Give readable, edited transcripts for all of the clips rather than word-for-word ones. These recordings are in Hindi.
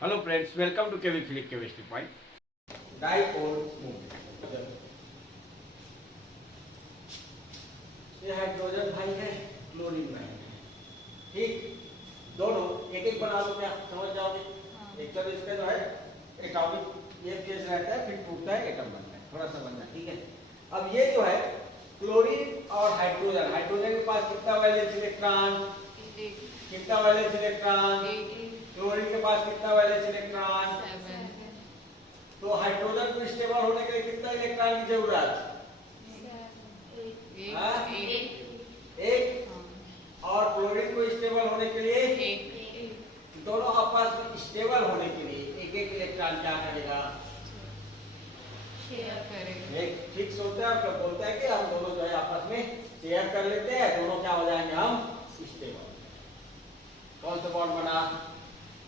Hello friends, welcome to KV Philip chemistry point. Dipole movement, ये हाइड्रोजन भाई है, क्लोरीन भाई है, ठीक। दोनों एक एक बना लो, क्या समझ जाओगे? एक तो इसका जो है एटॉमिक ये केस रहता है, फिर टूटता है, एटम बनता है, थोड़ा सा बनना, ठीक है। अब ये जो है क्लोरीन और हाइड्रोजन, हाइड्रोजन के पास कितना वैलेंस इलेक्ट्रॉन, कितना वैलेंस इलेक्ट्रॉन, क्लोरीन के पास कितना वैलेंस इलेक्ट्रॉन। तो हाइड्रोजन को स्टेबल होने के लिए कितना इलेक्ट्रॉन की जरूरत? एक। और क्लोरीन को स्टेबल होने के लिए एक। दोनों आपस में स्टेबल होने के लिए एक एक इलेक्ट्रॉन क्या करेगा? शेयर करेगा। एक फिक्स होता है, मतलब बोलता है कि हम दोनों जो है आपस में शेयर कर लेते हैं, दोनों क्या हो जाएंगे? हम स्टेबल। कौन सा बॉन्ड बना?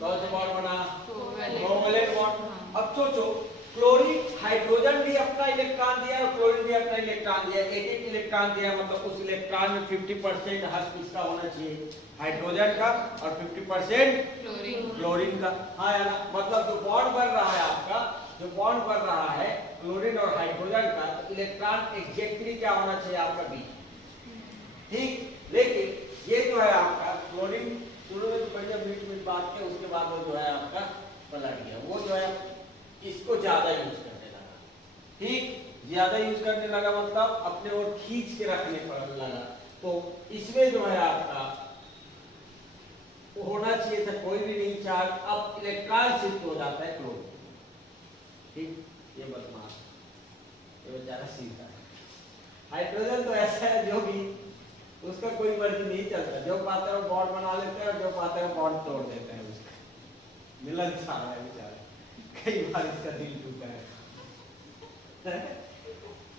कौन सा बॉन्ड बना? Covalent bond. अब सोचो, क्लोरीन हाइड्रोजन भी अपना इलेक्ट्रॉन दिया और क्लोरीन भी अपना इलेक्ट्रॉन दिया, एक एक इलेक्ट्रॉन दिया, मतलब उस इलेक्ट्रॉन में 50% हस्त किसका होना चाहिए? हाइड्रोजन का, और 50% क्लोरीन का। हाँ या ना? मतलब जो बॉन्ड बन रहा है आपका, जो बॉन्ड बन रहा है क्लोरीन और हाइड्रोजन का, तो इलेक्ट्रॉन एग्जैक्टली क्या होना चाहिए आपका? बीच, ठीक। लेकिन ये जो है आपका क्लोरीन शुरू में तो बढ़िया मीट बात के, उसके बाद वो जो है आपका पलट गया, वो जो है इसको ज्यादा यूज करने लगा, ठीक। ज्यादा यूज करने लगा मतलब अपने ओर खींच के रखने पर लगा। तो इसमें जो है आपका होना चाहिए था कोई भी नहीं चार्ज, अब इलेक्ट्रॉन शिफ्ट हो जाता है क्लोरीन, ठीक। ये बदमाश, ये बेचारा सीधा है। हाइड्रोजन तो ऐसा है जो भी उसका कोई मर्जी नहीं चलता, जो पाता है वो बॉन्ड बना लेते हैं और जो पाता है वो बॉन्ड तोड़ देते हैं। उसका मिलनसार है बेचारा, कई बार इसका दिल टूटा है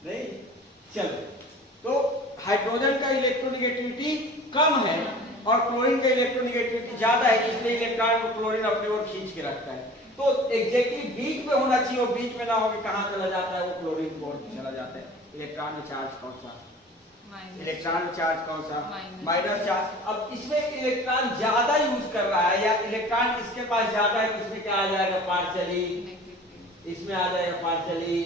नहीं। चलो, तो हाइड्रोजन का इलेक्ट्रोनेगेटिविटी कम है और क्लोरीन का इलेक्ट्रोनेगेटिविटी ज्यादा है, इसलिए इलेक्ट्रॉन को क्लोरीन अपनी ओर खींच के रखता है। तो एग्जैक्टली बीच में होना चाहिए, और बीच में ना होकर कहां चला जाता है? वो क्लोरीन की ओर चला जाता है। इलेक्ट्रॉन में चार्ज कौन सा? इलेक्ट्रॉन चार्ज कौन सा? Minus charge. अब इसमें इलेक्ट्रॉन ज्यादा यूज कर रहा है, या इलेक्ट्रॉन इसके पास ज्यादा है, तो इसमें क्या आ जाएगा? पार्शियली। इसमें आ जाएगा पार्शियली।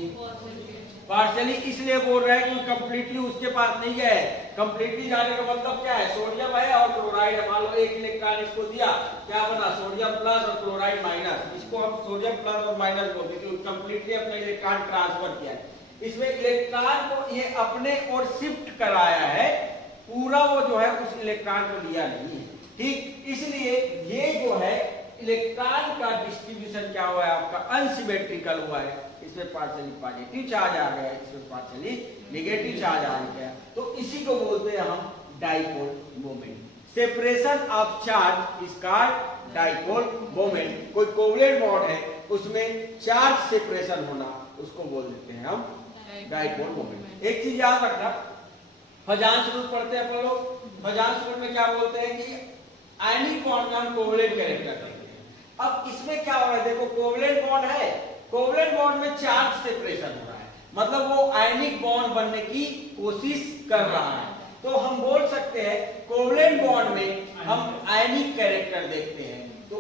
पार्शियली इसलिए बोल रहा है कि कंप्लीटली उसके पास नहीं है। कंप्लीटली जाने का मतलब क्या है? सोडियम है और क्लोराइड है, मान लो एक इलेक्ट्रॉन इसको दिया, क्या बना? सोडियम प्लस और क्लोराइड माइनस। इसको हम सोडियम प्लस और माइनस बोलते हैं, तो कंप्लीटली अपना इलेक्ट्रॉन ट्रांसफर किया है। इसमें इलेक्ट्रॉन को ये अपने ओर शिफ्ट कराया है, पूरा वो जो है उस इलेक्ट्रॉन को लिया नहीं है, ठीक। इसलिए ये जो है इलेक्ट्रॉन का डिस्ट्रीब्यूशन क्या हुआ है आपका? अनसिमेट्रिकल हुआ है। इसमें पार्शियली पॉजिटिव चार्ज आ गया, इसमें पार्शियली नेगेटिव चार्ज आ गया। तो इसी को बोलते हैं हम dipole moment. Separation of charge is called dipole moment. कोई कोवलेंट बॉन्ड है, उसमें चार्ज सेपरेशन होना, उसको बोल देते हैं हम डाइपोल मोमेंट। एक चीज याद रखना, फजांश रूल पढ़ते हैं अपन लोग, फजांश रूल में क्या बोलते हैं कि आयनिक बॉन्ड में हम कोवलेंट कैरेक्टर करते हैं। अब इसमें क्या हो रहा है? देखो, कोवलेंट बॉन्ड है, कोवलेंट बॉन्ड में चार्ज सेपरेशन हो रहा है, मतलब वो आयनिक बॉन्ड बनने की कोशिश कर रहा है। तो हम बोल सकते हैं कोवलेंट बॉन्ड में हम आयनिक कैरेक्टर देखते हैं, तो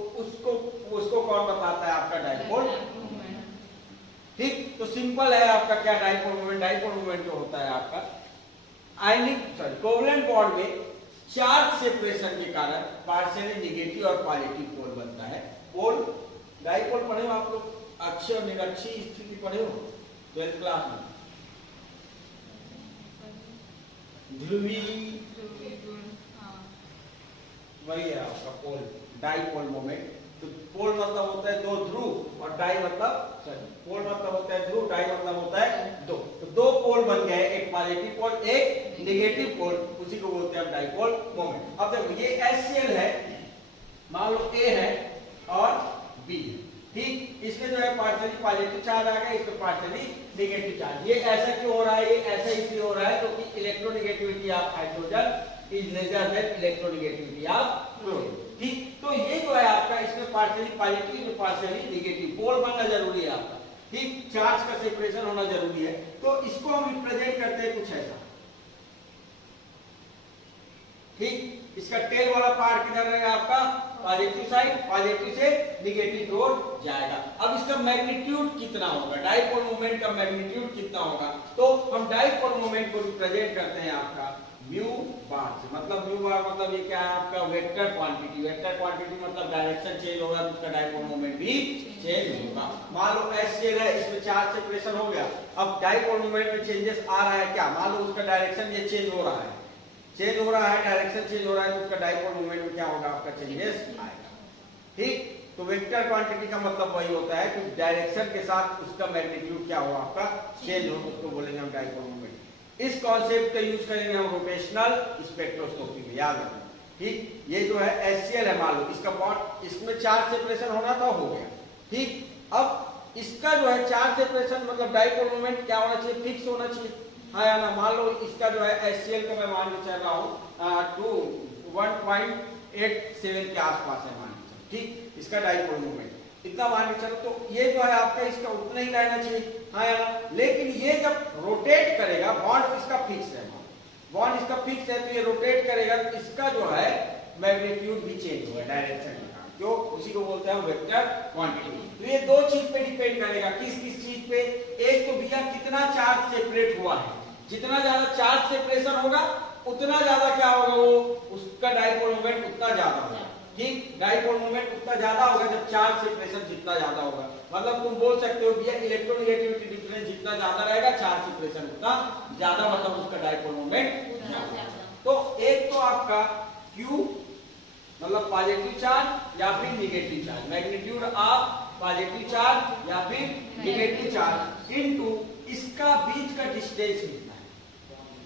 उसको कौन बताता है? आपका डाइपोल, ठीक। तो सिंपल है आपका क्या डाइपोल मोमेंट? डाइपोल मोमेंट जो होता है आपका कोवलेंट बॉन्ड में चार्ज सेपरेशन के कारण पार्शियली नेगेटिव और पॉजिटिव पोल बनता है। पोल डाइपोल पढ़े हो आप लोग? अक्षय और निरक्षीय स्थिति पढ़े हो 12th क्लास में? ध्रुवीय, वही है आपका पोल, डाइपोल मोमेंट। तो पोल मतलब होता है दो ध्रुव, और डाई मतलब पोल मतलब होता है ध्रुव, डाई मतलब होता है दो। तो दो पोल बन गए, एक पॉजिटिव पोल, एक नेगेटिव पोल, उसी को बोलते हैं हम डाइपोल मोमेंट। अब देखो, ये HCl है, मान लो A है और B है, ठीक। इसमें जो है पार्शियली पॉजिटिव चार्ज आ गया, इसमें पार्शियली नेगेटिव चार्ज। ये ऐसा क्यों हो रहा है? ये ऐसा इसलिए हो रहा है क्योंकि electronegativity of hydrogen is lesser than electronegativity of chlorine, ठीक। तो ये जो है आपका, इसमें पार्शियली पॉजिटिव, इसमें पार्शियली नेगेटिव पोल बनना जरूरी है आपका, ठीक। चार्ज का सेपरेशन होना जरूरी है। तो इसको हम रिप्रेजेंट करते हैं कुछ ऐसा, ठीक। इसका टेल वाला पार्ट किधर रहेगा आपका पॉजिटिव साइड, पॉजिटिव से निगेटिव की ओर जाएगा। अब इसका मैग्नीट्यूड कितना होगा, डाइपोल मोमेंट का मैग्नीट्यूड कितना होगा, तो हम डाइपोल मोमेंट को रिप्रेजेंट करते हैं आपका म्यू बार से। मतलब म्यू बार मतलब ये क्या है आपका वेक्टर क्वांटिटी। वेक्टर क्वांटिटी मतलब डायरेक्शन चेंज होगा तो उसका डाइपोल मोमेंट भी चेंज होगा। मान लो एस शेल है, इसमें चार्ज सेपरेशन हो गया, अब डाइपोल मोमेंट में चेंजेस आ रहा है क्या, मान लो उसका डायरेक्शन ये चेंज हो रहा है, चेंज हो रहा है, डायरेक्शन चेंज हो रहा है, तो उसका डाइपोल मोमेंट में क्या होगा आपका चेंजेस आएगा। ठीक, तो वेक्टर क्वांटिटी का मतलब वही होता है कि डायरेक्शन के साथ उसका मैग्नीट्यूड क्या हो आपका चेंज हो, उसको बोलेंगे हम डाइपोल मोमेंट। इस कॉन्सेप्ट का यूज करेंगे हम रोटेशनल स्पेक्ट्रोस्कोपी में, याद रखना। ठीक, ये जो है HCl है, मान लो इसका बॉन्ड, इसमें चार्ज सेपरेशन होना था, हो गया। ठीक, अब इसका जो है चार्ज सेपरेशन मतलब डाइपोल मोमेंट क्या होना चाहिए, फिक्स होना चाहिए, हाँ या ना। मान लो इसका जो है HCl का मैं मान के चल रहा हूँ 1.87 के आसपास है मान के, ठीक, इसका डाइपोल मोमेंट इतना मान के चलो, तो ये जो है आपका इसका उतना ही रहना चाहिए, हाँ या ना। लेकिन ये जब रोटेट करेगा, बॉन्ड इसका फिक्स है, बॉन्ड इसका फिक्स है, तो ये रोटेट करेगा तो इसका जो है मैग्नीट्यूड भी चेंज होगा डायरेक्शन का, जो उसी को बोलते हैं वेक्टर क्वांटिटी। तो ये दो चीज पे डिपेंड करेगा, किस किस चीज पे, एक तो भैया कितना चार्ज सेपरेट हुआ है, जितना ज्यादा चार्ज सेपरेशन होगा उतना ज्यादा क्या होगा, वो उसका डाइपोल मोमेंट उतना ज्यादा होगा। ठीक, डाइपोल मोमेंट उतना ज्यादा होगा जब चार्ज सेपरेशन जितना ज्यादा होगा। मतलब तुम बोल सकते हो भैया इलेक्ट्रोनेगेटिविटी डिफरेंस जितना ज्यादा रहेगा चार्ज सेपरेशन उतना ज्यादा, मतलब उसका डाइपोल मोमेंट ज्यादा। तो एक तो आपका Q मतलब पॉजिटिव चार्ज या फिर negative charge, magnitude of positive charge या फिर निगेटिव चार्ज इनटू इसका बीच का डिस्टेंस कितना है,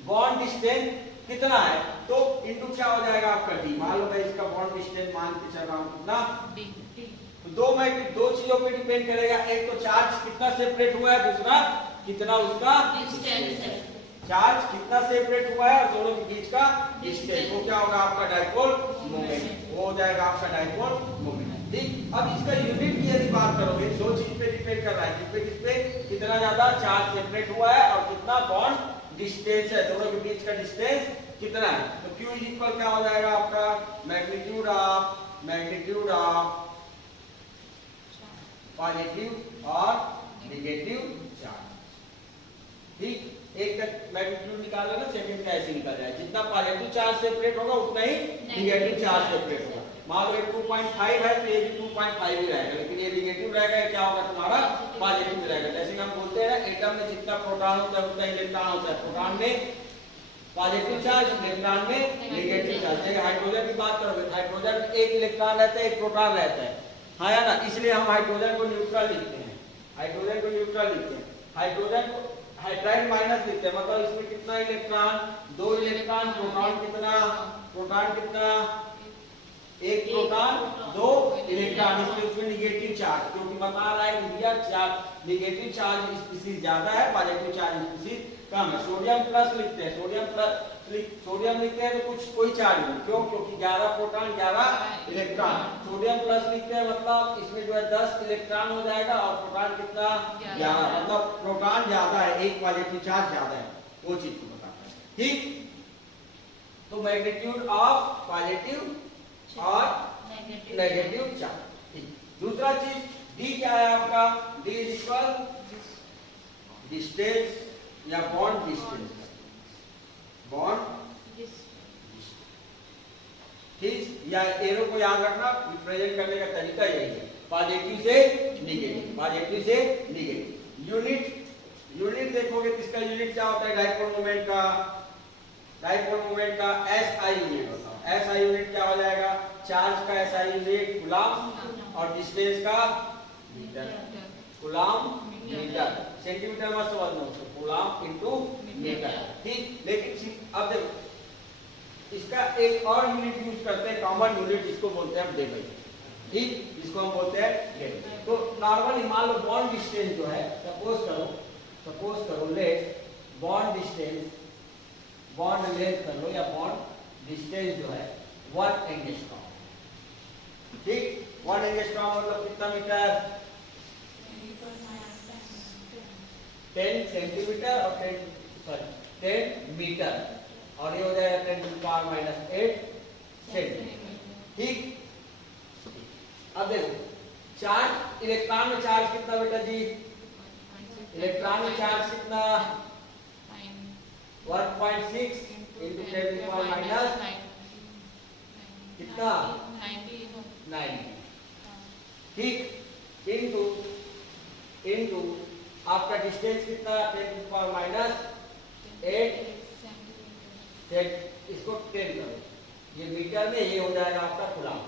बॉन्ड डिस्टेंस कितना है, तो इनटू क्या हो जाएगा आपका d। मान लो मैं इसका बॉन्ड डिस्टेंस मान के चल रहा हूं कितना तो दो चीजों पे डिपेंड करेगा, एक तो चार्ज कितना सेपरेट हुआ है, दूसरा कितना उसका डिस्टेंस है। चार्ज कितना सेपरेट हुआ है और दोनों के बीच का डिस्टेंस, वो क्या होगा आपका डाइपोल मोमेंट, वो हो जाएगा आपका डाइपोल मोमेंट। ठीक, अब इसका यूनिट की यदि बात करोगे, दो चीज पे डिपेंड कर रहा है, किस पे कितना ज्यादा चार्ज सेपरेट हुआ है और कितना बॉन्ड डिस्टेंस है, दोनों के बीच का डिस्टेंस कितना है। तो Q इज इक्वल क्या हो जाएगा आपका मैग्नीट्यूड ऑफ पॉजिटिव और निगेटिव चार्ज। ठीक, एक का मैग्नीट्यूड निकालना ना, सेकंड का ऐसे निकल जाए, जितना पॉजिटिव चार्ज सेपरेट होगा उतना ही निगेटिव चार्ज सेपरेट होगा। मान लो ये 2.5 है तो ये भी 2.5 ही रहेगा, लेकिन ये निगेटिव रहेगा, क्या होगा तुम्हारा पॉजिटिव रहेगा। जैसे कि हम बोलते हैं ना एटम में जितना प्रोटॉन होता है उतना इलेक्ट्रॉन होता है, प्रोटॉन में पॉजिटिव चार्ज, इलेक्ट्रॉन में निगेटिव चार्ज। जैसे हाइड्रोजन की बात करोगे, हाइड्रोजन में एक इलेक्ट्रॉन रहता है, एक प्रोटॉन रहता है, हाँ या ना, इसलिए हम हाइड्रोजन को न्यूट्रल लिखते हैं, हाइड्रोजन को न्यूट्रल लिखते हैं, हाइड्रोजन को हाइड्राइड माइनस लिखते हैं, मतलब इसमें कितना इलेक्ट्रॉन, 2 इलेक्ट्रॉन, प्रोटॉन कितना, एक प्रोटॉन 2 इलेक्ट्रॉन, इसलिए उसमें निगेटिव चार्ज, क्योंकि बता रहा है India charge negative charge species ज्यादा है, पॉजिटिव चार्ज स्पीशीज कम है। सोडियम प्लस लिखते हैं, सोडियम लिखते हैं तो कोई चार्ज नहीं, क्यों, क्योंकि 11 प्रोटॉन 11 इलेक्ट्रॉन। सोडियम प्लस लिखते हैं मतलब इसमें जो है 10 इलेक्ट्रॉन हो जाएगा और प्रोटॉन कितना 11, मतलब प्रोटॉन ज्यादा है, एक पॉजिटिव चार्ज ज्यादा है, वो चीज को बताता है। ठीक, तो मैग्नीट्यूड ऑफ पॉजिटिव और नेगेटिव चार्ज। दूसरा चीज D क्या है आपका, D इज इक्वल डिस्टेंस या बॉन्ड डिस्टेंस, ठीक, या एरो को याद रखना, रिप्रेजेंट करने का तरीका यही है, पॉजिटिव से निगेटिव। यूनिट देखोगे तो इसका यूनिट क्या होता है, डाइपोल मोमेंट का SI यूनिट होता है। SI यूनिट क्या हो जाएगा, चार्ज का SI यूनिट कूलम और डिस्टेंस का मीटर, कूलम मीटर, सेंटीमीटर में समझना उसको, कूलम इनटू मीटर। ठीक, लेकिन अब देखो इसका एक और यूनिट यूज करते हैं, कॉमन यूनिट, इसको बोलते हैं डेबल। ठीक, इसको हम बोलते हैं डेबल। तो नॉर्मली मान लो बॉन्ड डिस्टेंस जो है, सपोज करो let bond distance, bond length कर लो या बॉन्ड डिस्टेंस जो है 1 एंगस्ट्रॉम। ठीक, 1 एंगस्ट्रॉम मतलब कितना मीटर, 10 सेंटीमीटर और 10 मीटर, और ये हो जाएगा 10⁻⁸ सेंटीमीटर। ठीक, अब देखो चार्ज, इलेक्ट्रॉन में चार्ज कितना बेटा जी? इलेक्ट्रॉन में चार्ज कितना? 1.6 इंटू 10⁻⁻, कितना? 90। ठीक, इंटू आपका डिस्टेंस कितना? 10⁻⁸ इसको 10 करो, ये मीटर में, ये हो जाएगा आपका कूलम।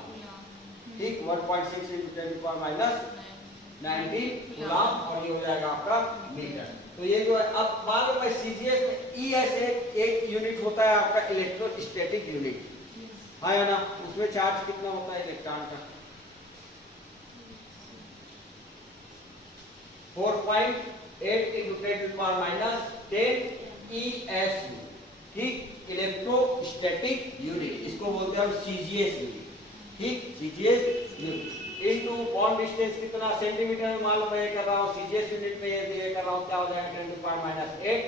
ठीक, 1.6 इंटू 10⁻90 कूलम, और ये हो जाएगा आपका मीटर। तो ये जो है, अब मान लो मैं सीजीएस में ईएस एक यूनिट होता है आपका इलेक्ट्रोस्टैटिक यूनिट, है ना? उसमें चार्ज कितना होता है इलेक्ट्रॉन का? 4.8 इंटू 10⁻10 ESU। ठीक, इलेक्ट्रोस्टैटिक यूनिट, इसको बोलते हैं सीजीएस यूनिट। ठीक, CGS unit into bond distance कितना? सेंटीमीटर में मान लो मैं ये कर रहा हूँ, सीजीएस यूनिट में ये कर रहा हूँ, क्या हो जाएगा? 10⁻8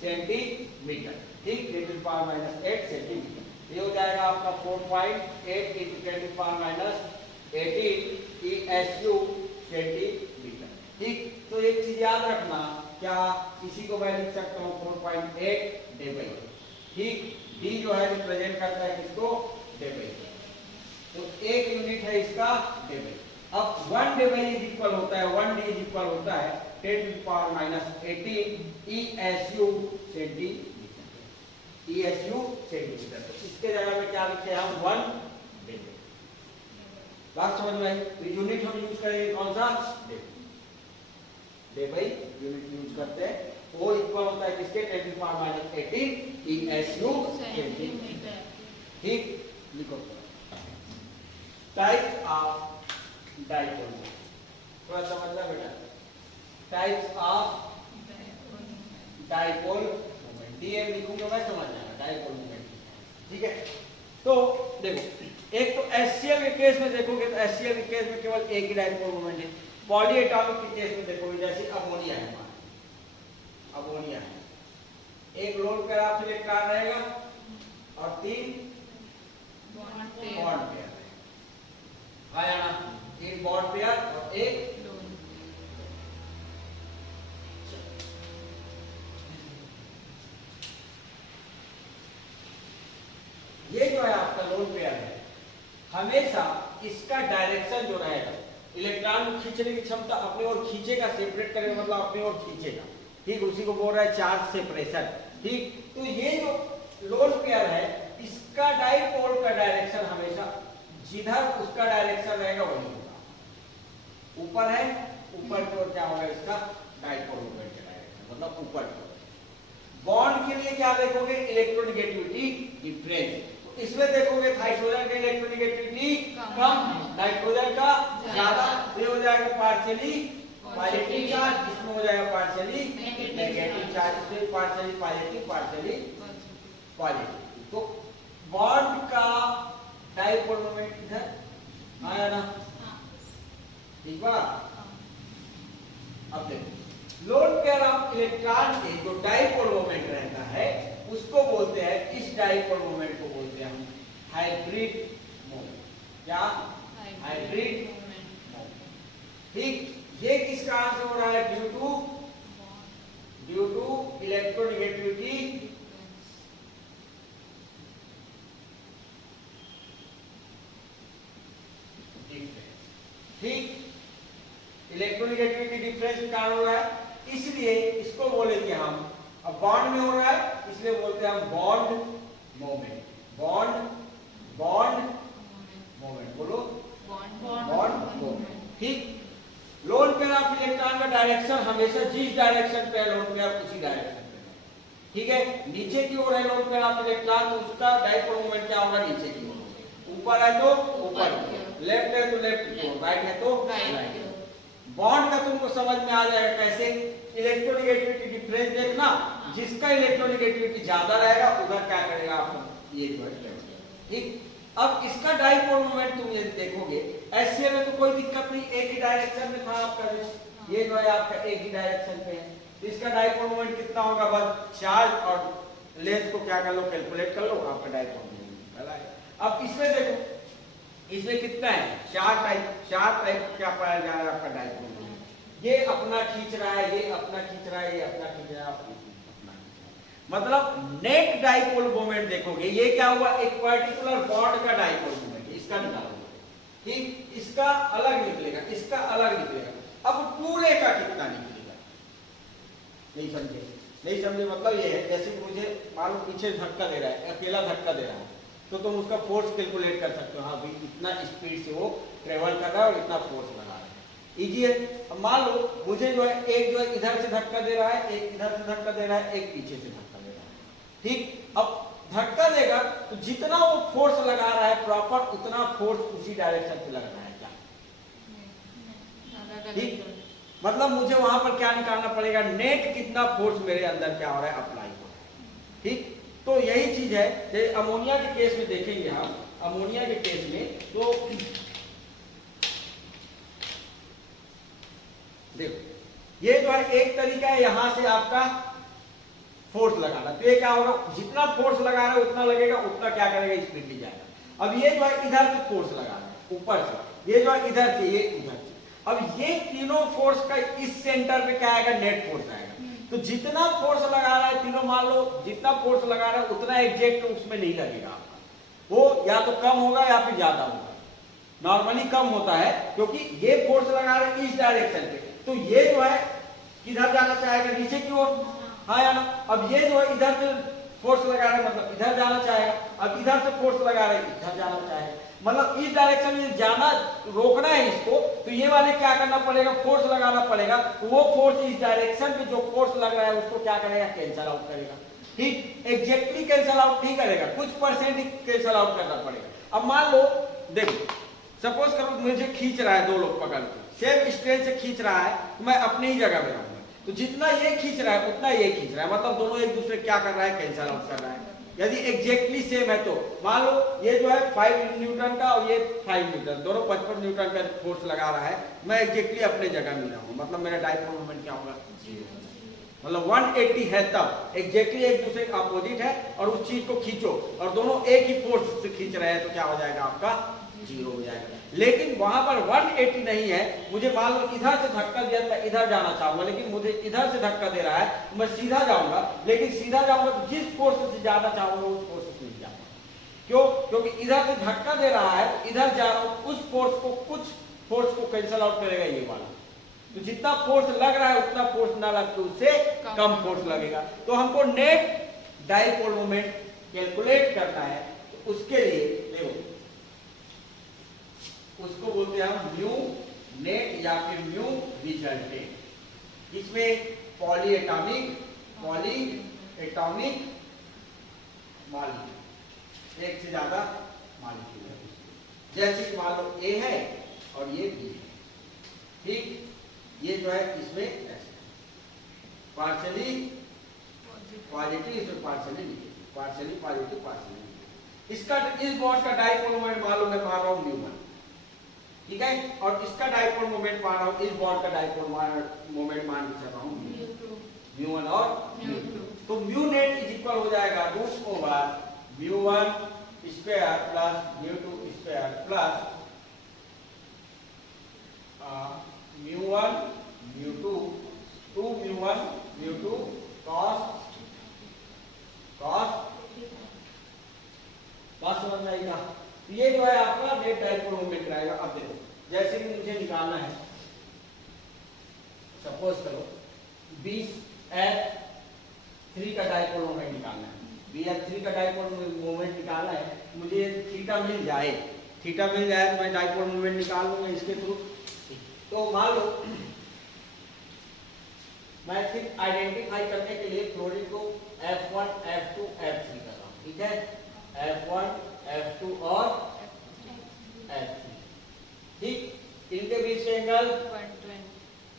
सेंटीमीटर। ठीक, 10⁻8 सेंटीमीटर, ये हो जाएगा आपका 4.8 इंटू 10⁻18 ESU सेंटीमीटर। ठीक, तो एक चीज याद रखना, क्या इसी को मैं लिख सकता हूँ 4.8 डेबल। ठीक, डी जो है रिप्रेजेंट करता है किसको? डेबल। तो एक यूनिट है इसका डेबल। अब 1 डेबल इज इक्वल होता है, 1 डी इज इक्वल होता है 10⁻18 ESU सेंटीमीटर। ESU सेंटीमीटर, तो इसके जगह में क्या लिखे हम? 1 डेबल। बात समझ में आई? तो यूनिट हम यूज करेंगे कौन सा? डेबल यूनिट यूज करते हैं, वो इक्वल होता है किसके? 10⁻18 ESU सेंटीमीटर। ठीक, लिखो टाइप्स ऑफ डाइपोल। थोड़ा समझना बेटा, types of dipole moment, DM लिखूंगा मैं, समझ जाएगा डाइपोल मोमेंट। ठीक है, तो देखो, एक तो एचसीएल के केस में देखोगे तो एचसीएल के केस में केवल एक ही डाइपोल मोमेंट है। पॉलीएटॉमिक के केस में देखोगे, जैसे अमोनिया है, अमोनिया है, एक लोन पेयर ऑफ इलेक्ट्रॉन रहेगा और 3 बॉन्ड पेयर आया ना, एक बॉन्ड पेयर और एक लोन। ये जो है आपका लोन पेयर है, हमेशा इसका डायरेक्शन जो रहेगा, इलेक्ट्रॉन को खींचने की क्षमता अपनी ओर खींचेगा, सेपरेट करेगा मतलब अपनी ओर खींचेगा। ठीक, उसी को बोल रहा है चार्ज सेपरेशन। ठीक, तो ये जो लोन पेयर है, इसका डाइपोल का डायरेक्शन हमेशा जिधर उसका डायरेक्शन रहेगा वही होगा। ऊपर है, ऊपर की ओर क्या होगा? इसका डाइपोल मोमेंट का डायरेक्शन, मतलब ऊपर की ओर। बॉन्ड के लिए क्या देखोगे? Electronegativity difference. तो इसमें देखोगे हाइड्रोजन का इलेक्ट्रोनेगेटिविटी कम, नाइट्रोजन का ज्यादा, ये हो जाएगा पार्शियली पॉजिटिव चार्ज, इसमें हो जाएगा पार्शियली नेगेटिव चार्ज, इसमें पार्शियली पॉजिटिव, पार्शियली पॉजिटिव। तो बॉन्ड का डाइपोल मोमेंट इधर आया ना? ठीक बा? अब देखो, लोन पेयर ऑफ इलेक्ट्रॉन के जो डाइपोल मोमेंट रहता है उसको बोलते हैं, इस डाइपोल मोमेंट को बोलते हैं हम हाइब्रिड मोमेंट। क्या? Hybrid moment. ठीक, ये किस कारण से हो रहा है? ड्यू टू इलेक्ट्रोनेगेटिविटी ठीक, इलेक्ट्रोनेगेटिविटी डिफरेंस के कारण हो रहा है, इसलिए इसको बोलेंगे हम, अब बॉन्ड में हो रहा है इसलिए बोलते हैं हम बॉन्ड मोमेंट। बॉन्ड मोमेंट, बोलो बॉन्ड मोमेंट। ठीक, लोन पेयर ऑफ इलेक्ट्रॉन का डायरेक्शन हमेशा जिस डायरेक्शन पे है लोन पेयर उसी डायरेक्शन पे। ठीक है, नीचे की ओर है लोन पेयर ऑफ इलेक्ट्रॉन तो उसका डाइपोल मोमेंट क्या होगा? नीचे की ओर। ऊपर है तो ऊपर, लेफ्ट है तो लेफ्ट की ओर, राइट है तो राइट। बॉन्ड का तुमको समझ में आ जाएगा कैसे? इलेक्ट्रोनेगेटिविटी डिफरेंस देखना, जिसका इलेक्ट्रोनेगेटिविटी ज्यादा रहेगा उधर क्या करेगा आपको? ये जो है। ठीक, अब इसका डाइपोल मोमेंट तुम ये देखोगे, एचसीएल में तो कोई दिक्कत नहीं, एक ही डायरेक्शन में था आपका, ये जो है आपका एक ही डायरेक्शन पे है, तो इसका डाइपोल मोमेंट कितना होगा? बस चार्ज और लेंथ को क्या कर लो? कैलकुलेट कर लो, आपका डाइपोल मोमेंट निकल आएगा। अब इसमें देखो, इसमें कितना है, चार टाइप क्या पाया जा रहा है आपका डाइपोल मोमेंट। ये अपना खींच रहा है, ये अपना खींच रहा है, ये अपना खींच रहा है, अपना खींच रहा है। मतलब नेट डाइपोल मोमेंट देखोगे, ये क्या हुआ, एक पर्टिकुलर बॉन्ड का डाइपोल मोमेंट, इसका निकालोगे, ठीक, इसका अलग निकलेगा, इसका अलग निकलेगा। अब पूरे का कितना निकलेगा, नहीं समझे, नहीं समझे, मतलब ये है जैसे मुझे मान लो पीछे धक्का दे रहा है, अकेला धक्का दे रहा है, तो तुम उसका फोर्स कैलकुलेट कर सकते हो, हाँ भाई इतना स्पीड से वो ट्रेवल कर रहा है और इतना फोर्स लगा रहा है, इजी है। अब मान लो मुझे जो है एक जो है इधर से धक्का दे रहा है, एक इधर से धक्का दे रहा है, एक पीछे से धक्का दे रहा है, ठीक। अब धक्का देगा तो जितना वो फोर्स लगा रहा है प्रॉपर, उतना फोर्स उसी डायरेक्शन पे लगना है, क्या, ठीक। मतलब मुझे वहां पर क्या निकालना पड़ेगा, नेट कितना फोर्स मेरे अंदर क्या हो रहा है, अप्लाई हो रहा है, ठीक। तो यही चीज है, जैसे अमोनिया के केस में देखेंगे हम, अमोनिया के केस में तो देखो ये जो है एक तरीका है यहां से आपका फोर्स लगाना, तो ये क्या होगा, जितना फोर्स लगा रहा है उतना लगेगा, उतना क्या करेगा, स्पीड जाएगा। अब ये जो है इधर से फोर्स लगा रहा है ऊपर से, ये जो है इधर से, ये इधर से, अब ये तीनों फोर्स का इस सेंटर पे क्या आएगा, नेट फोर्स आएगा। तो जितना फोर्स लगा रहा है तीनों, मान लो जितना फोर्स लगा रहा है उतना एग्जैक्ट उसमें नहीं लगेगा आपका, वो या तो कम होगा या फिर ज्यादा होगा। नॉर्मली कम होता है क्योंकि ये फोर्स लगा रहा है इस डायरेक्शन पे, तो ये जो है किधर जाना चाहेगा, नीचे की ओर, हाँ या ना। अब ये जो है इधर से फोर्स लगा रहा है, मतलब इधर जाना चाहेगा, अब इधर से फोर्स लगा रहे हैं, इधर जाना चाहेगा, मतलब इस डायरेक्शन में जाना, रोकना है इसको, तो ये वाले क्या करना पड़ेगा, फोर्स लगाना पड़ेगा, तो वो फोर्स इस डायरेक्शन पे जो फोर्स लग रहा है उसको क्या करेगा, कैंसल आउट करेगा, ठीक। एग्जैक्टली कैंसल आउट नहीं करेगा, कुछ परसेंट कैंसल आउट करना पड़ेगा। अब मान लो देखो, सपोज करो मुझे खींच रहा है, दो लोग पकड़ के सेम स्ट्रेन से खींच रहा है, तो मैं अपनी ही जगह में रहूंगा, तो जितना ये खींच रहा है उतना ये खींच रहा है, मतलब दोनों एक दूसरे क्या कर रहा है, कैंसल आउट कर रहा है। यदि एग्जैक्टली सेम है तो मान लो ये जो है 5 न्यूटन का और ये 5 न्यूटन, दोनों 55 न्यूटन का फोर्स लगा रहा है, मैं एग्जैक्टली अपने जगह में रहूंगा, मतलब मेरा डाइपोल मोमेंट क्या होगा, मतलब 180 है, तब एग्जैक्टली एक दूसरे का अपोजिट है और उस चीज को खींचो और दोनों एक ही फोर्स से खींच रहे हैं, तो क्या हो जाएगा, आपका 0 हो जाएगा। लेकिन वहां पर 180 नहीं है, मुझे मान लो इधर से धक्का दिया, मैं इधर जाना चाहूंगा, लेकिन मुझे इधर से धक्का दे रहा है, मैं सीधा जाऊंगा, लेकिन सीधा जाऊंगा तो जिस फोर्स से जाना चाहूंगा उस फोर्स से नहीं जाऊंगा, क्यों, क्योंकि इधर से धक्का दे रहा है, इधर जा रहा हूं, उस फोर्स को, कुछ फोर्स को कैंसल आउट करेगा ये वाला, तो जितना फोर्स लग रहा है उतना फोर्स ना लगते उससे कम फोर्स लगेगा। तो हमको नेट डाइपोल मोमेंट कैलकुलेट करना है, तो उसके लिए देखो उसको बोलते हैं हम म्यू नेट या फिर म्यू रिजल्टेंट। इसमें पॉली एटॉमिक मॉलिक्यूल, एक से ज्यादा मॉलिक्यूल है, जैसे कि मान लो ए है और ये बी है, ठीक। ये जो है इसमें पार्शियली पॉजिटिव, इसमें partially negative, partially positive, partially negative. इसका इस बॉन्ड का डाइपोल मोमेंट मान लो मैं मान रहा हूं μ1, ठीक है, और इसका डाइपोल मोमेंट मान रहा हूं, इस बॉन्ड का डाइपोल मोमेंट मान के चल रहा हूं μ1 और μ2, तो म्यू नेट इज इक्वल हो जाएगा root over μ1 square plus μ2 square plus μ1 μ2 2 μ1 μ2 cos समझ में आएगा। ये जो है आपका नेट डाइपोल मोमेंट रहेगा। अब देखो जैसे कि मुझे निकालना है, सपोज करो BF3 का डाइपोल मोमेंट निकालना है, BF3 का डाइपोल मोमेंट निकालना है, मुझे थीटा मिल जाए तो मैं डाइपोल मोमेंट निकाल लूंगा इसके थ्रू। तो मान लो मैं सिर्फ आइडेंटिफाई करने के लिए फ्लोरीन को F1 F2 F3 कर रहा हूं, ठीक है, F1 F2 और F3, ठीक। इनके बीच के एंगल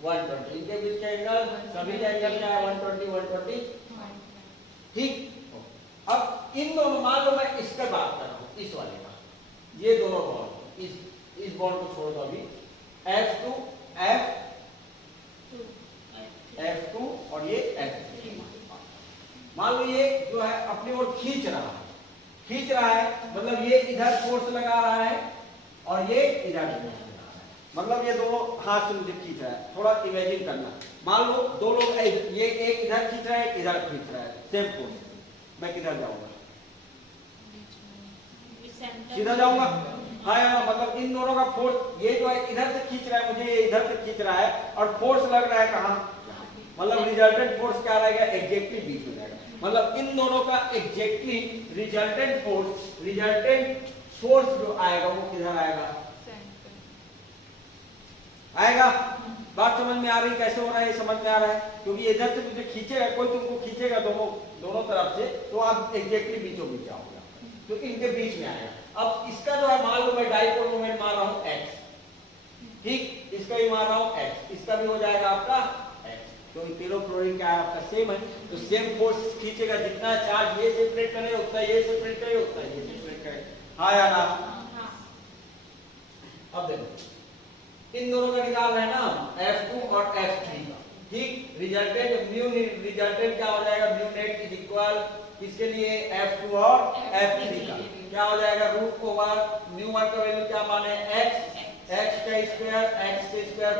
120, इनके बीच के एंगल सभी का एंगल क्या है 120, ठीक। अब इन दोनों, मान लो मैं इसका बात कर रहा हूं, इस वाले का, ये दोनों बॉन्ड, इस बॉन्ड को छोड़ दो अभी, F2 F2 और ये F3, मान लो ये जो है अपनी ओर खींच रहा है, मतलब ये इधर फोर्स लगा रहा है और ये इधर फोर्स लगा रहा है, मतलब ये दोनों हाथ से मुझे खींच रहा है। थोड़ा इमेजिन करना, मान लो दो लोग, ये एक इधर खींच रहा है, एक इधर खींच रहा है, सेम फोर्स। मैं किधर जाऊंगा? सीधा जाऊंगा। हाँ यार, मतलब इन दोनों का फोर्स, ये जो है इधर से खींच रहा है मुझे, ये इधर से खींच रहा है, और फोर्स लग रहा है कहाँ? मतलब रिजल्टेंट फोर्स क्या रहेगा? एग्जैक्टली बीच में रहेगा। मतलब इन दोनों का एग्जैक्टली रिजल्टेंट फोर्स जो आएगा वो किधर आएगा? आएगा। बात समझ में आ रही? कैसे हो रहा है ये समझ में आ रहा है? क्योंकि इधर से तुझे खींचेगा, कोई तुमको खींचेगा दोनों तरफ से, तो आप एग्जैक्टली बीचों बीच आओगे, तो इनके बीच में आएगा। अब इसका जो है, मान लो मैं डाइपोल मोमेंट मार रहा हूं x, ठीक, इसका भी मार रहा हूं x, इसका भी हो जाएगा आपका x। तो तीनों फ्लोरीन क्या है आपका? सेम है। तो सेम फोर्स खींचेगा, जितना चार्ज ये सेपरेट करे उतना ये सेपरेट करे, उतना ये सेपरेट करे। हाँ या ना? अब देखो इन दोनों का निकालना है ना, F2 और F3 का, ठीक। रिजल्टेंट क्या हो जाएगा? म्यू नेट इज इक्वल किसके लिए? F2 और F3 का क्या हो जाएगा? रूट ओवर म्यू 1 का वैल्यू क्या माने? x का square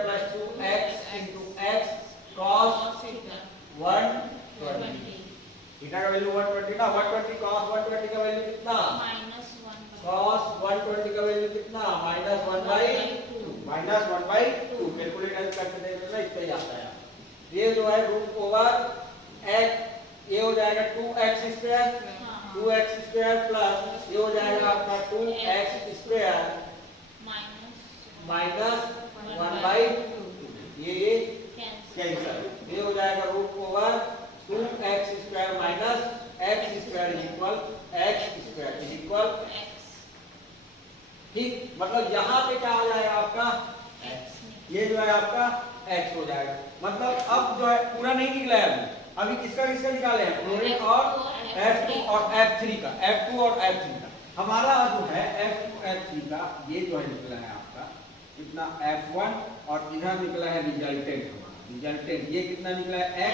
plus 2x into x cos 120। Theta का वैल्यू 120 ना, 120 cos 120 का वैल्यू कितना? cos 120 का वैल्यू कितना? -1/2। -1/2 कैलकुलेटर करके देखना, इतना ही आता है। ये जो है रूट ओवर x, ये हो जाएगा 2x स्क्वायर प्लस ये हो जाएगा आपका 2x स्क्वायर माइनस 1/2। ये कैंसिल, ये हो जाएगा root over 2x square minus x square is equal x square is equal, ठीक। मतलब यहाँ पे क्या हो जाएगा आपका? x। ये जो है आपका x हो जाएगा। मतलब अब जो है पूरा नहीं निकला है अभी किसका निकाले हैं? फ्लोरीन और F2 और F3 का, F2 और F3 का। हमारा जो है F2 F3 का ये जो है निकला है आपका कितना? F1, और इधर निकला है रिजल्टेंट हमारा। रिजल्टेंट ये कितना निकला है? x,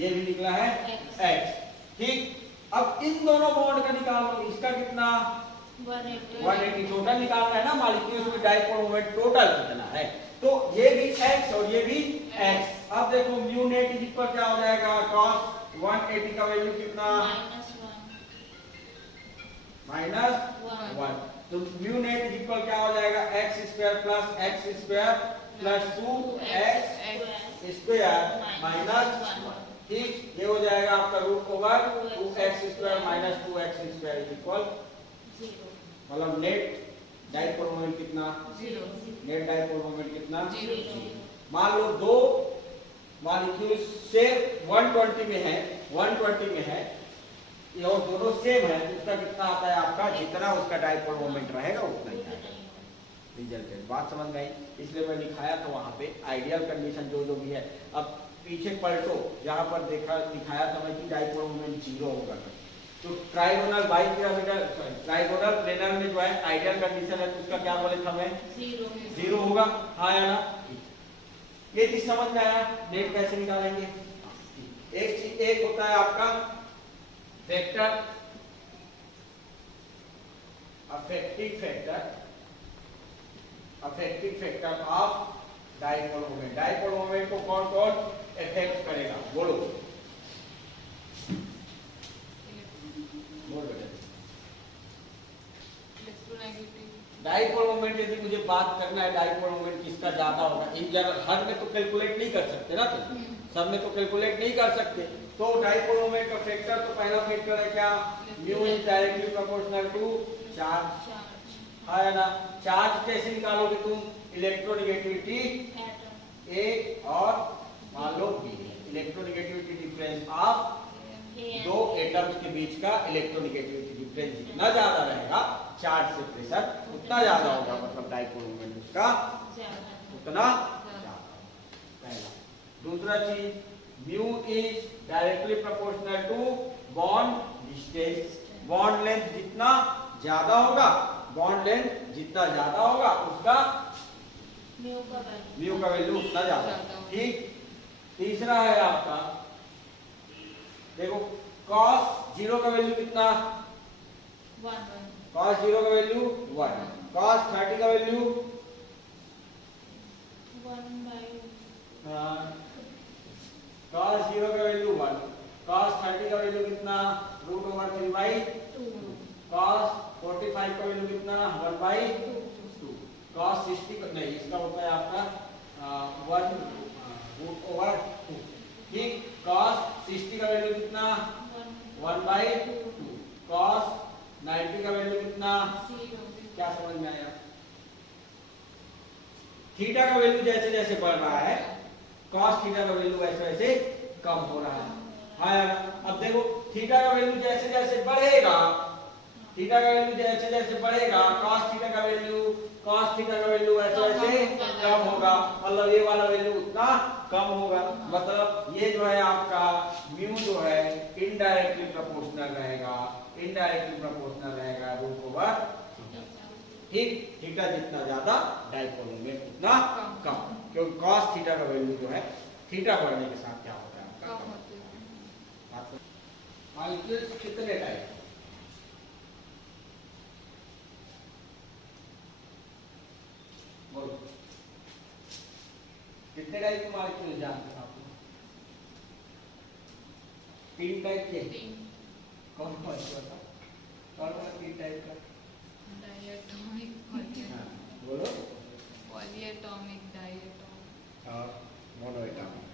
ये भी निकला है x, ठीक। अब इन दोनों बॉन्ड का निकालो, इसका कितना? 180 टोटल निकालना है ना मॉलिक्यूल्स में डाइपोल मोमेंट टोटल कितना है, तो ये भी x और ये भी x। अब देखो म्यू नेट इज इक्वल क्या हो जाएगा? cos 180 का वैल्यू कितना? -1। तो म्यू नेट इज इक्वल क्या हो जाएगा? x square plus x square plus 2x square minus 1, ठीक। ये हो जाएगा आपका root over 2x square minus 2x square is equal 0। मतलब नेट डाइपोल मोमेंट कितना? 0। नेट डाइपोल मोमेंट कितना? 0। मान लो दो मॉलिक्यूल से 120 में है, 120 में है, ये दोनों सेम है, उसका कितना आता है आपका? जितना उसका डाइपोल मोमेंट रहेगा उतना ही आएगा रिजल्टेंट। बात समझ में आई? इसलिए मैं लिखाया था वहां पे आइडियल कंडीशन जो भी है। अब पीछे पलटो, जहां पर दिखाया था मैं कि डाइपोल मोमेंट 0 होगा, तो ट्राइगोनल बाइपिरामिडल ट्राइगोनल प्लेनर में जो है आइडियल कंडीशन है, तो उसका क्या बोले थे हमें? 0 होगा। हाँ या ना? ये चीज समझ में आया? नेट कैसे निकालेंगे? एक होता है आपका vector affective factor of dipole moment. Dipole moment को कौन कौन इफेक्ट करेगा? बोलो डाइपोल मोमेंट यदि मुझे बात करना है, डाइपोल मोमेंट किसका ज्यादा होगा, इन जनरल हर में तो कैलकुलेट नहीं कर सकते ना, तुम सब में तो कैलकुलेट नहीं कर सकते। तो डाइपोल मोमेंट का फैक्टर, तो पहला फैक्टर है क्या? Mu is directly proportional to charge, है ना? चार्ज कैसे निकालोगे तुम? इलेक्ट्रोनेगेटिविटी ए और मान लो बी, इलेक्ट्रोनेगेटिविटी डिफरेंस ऑफ दो एटम्स के बीच का इलेक्ट्रोनेगेटिविटी डिफरेंस जितना ज्यादा रहेगा चार्ज से प्रेशर उतना ज्यादा होगा, मतलब डाइपोल मोमेंट उसका उतना ज्यादा। पहला। दूसरा चीज mu is directly proportional to bond distance. Bond length जितना ज्यादा होगा, बॉन्ड लेंथ जितना ज्यादा होगा उसका म्यू का वैल्यू उतना ज्यादा, ठीक। तीसरा है आपका देखो cos 0 का वैल्यू कितना? cos 0 का वैल्यू 1, cos 30 का वैल्यू 1/, cos 0 का वैल्यू 1, cos 30 का वैल्यू कितना √3/2, cos 45 का वैल्यू कितना 1/2, cos 60 का नहीं, इसका होता है आपका 1/2, ठीक। cos 60 का वैल्यू कितना 1/2, cos 90 का वैल्यू कितना 0। क्या समझ में आया? थीटा का वैल्यू जैसे जैसे बढ़ रहा है cos थीटा का वैल्यू वैसे वैसे कम हो रहा है। हाँ, अब देखो थीटा का वैल्यू जैसे जैसे बढ़ेगा, थीटा का वैल्यू जैसे जैसे बढ़ेगा cos थीटा का वैल्यू वैसे वैसे कम होगा, मतलब ये वाला वैल्यू उतना कम होगा। मतलब ये जो है आपका म्यू जो है इनडायरेक्टली प्रोपोर्शनल रहेगा √, ठीक। थीटा जितना ज्यादा डाइपोल मोमेंट उतना कम, क्योंकि cos थीटा का वैल्यू जो है थीटा बढ़ने के साथ क्या होता है आपका कम होता है। मॉलिक्यूल्स कितने टाइप? बोलो कितने टाइप के मॉलिक्यूल जानते हैं आप? 3 टाइप के। कौन कौन सा था? कौन कौन 3 टाइप का? डायटोमिक, बोलो। पॉलीएटॉमिक, डायटोमिक और मोनोएटॉमिक।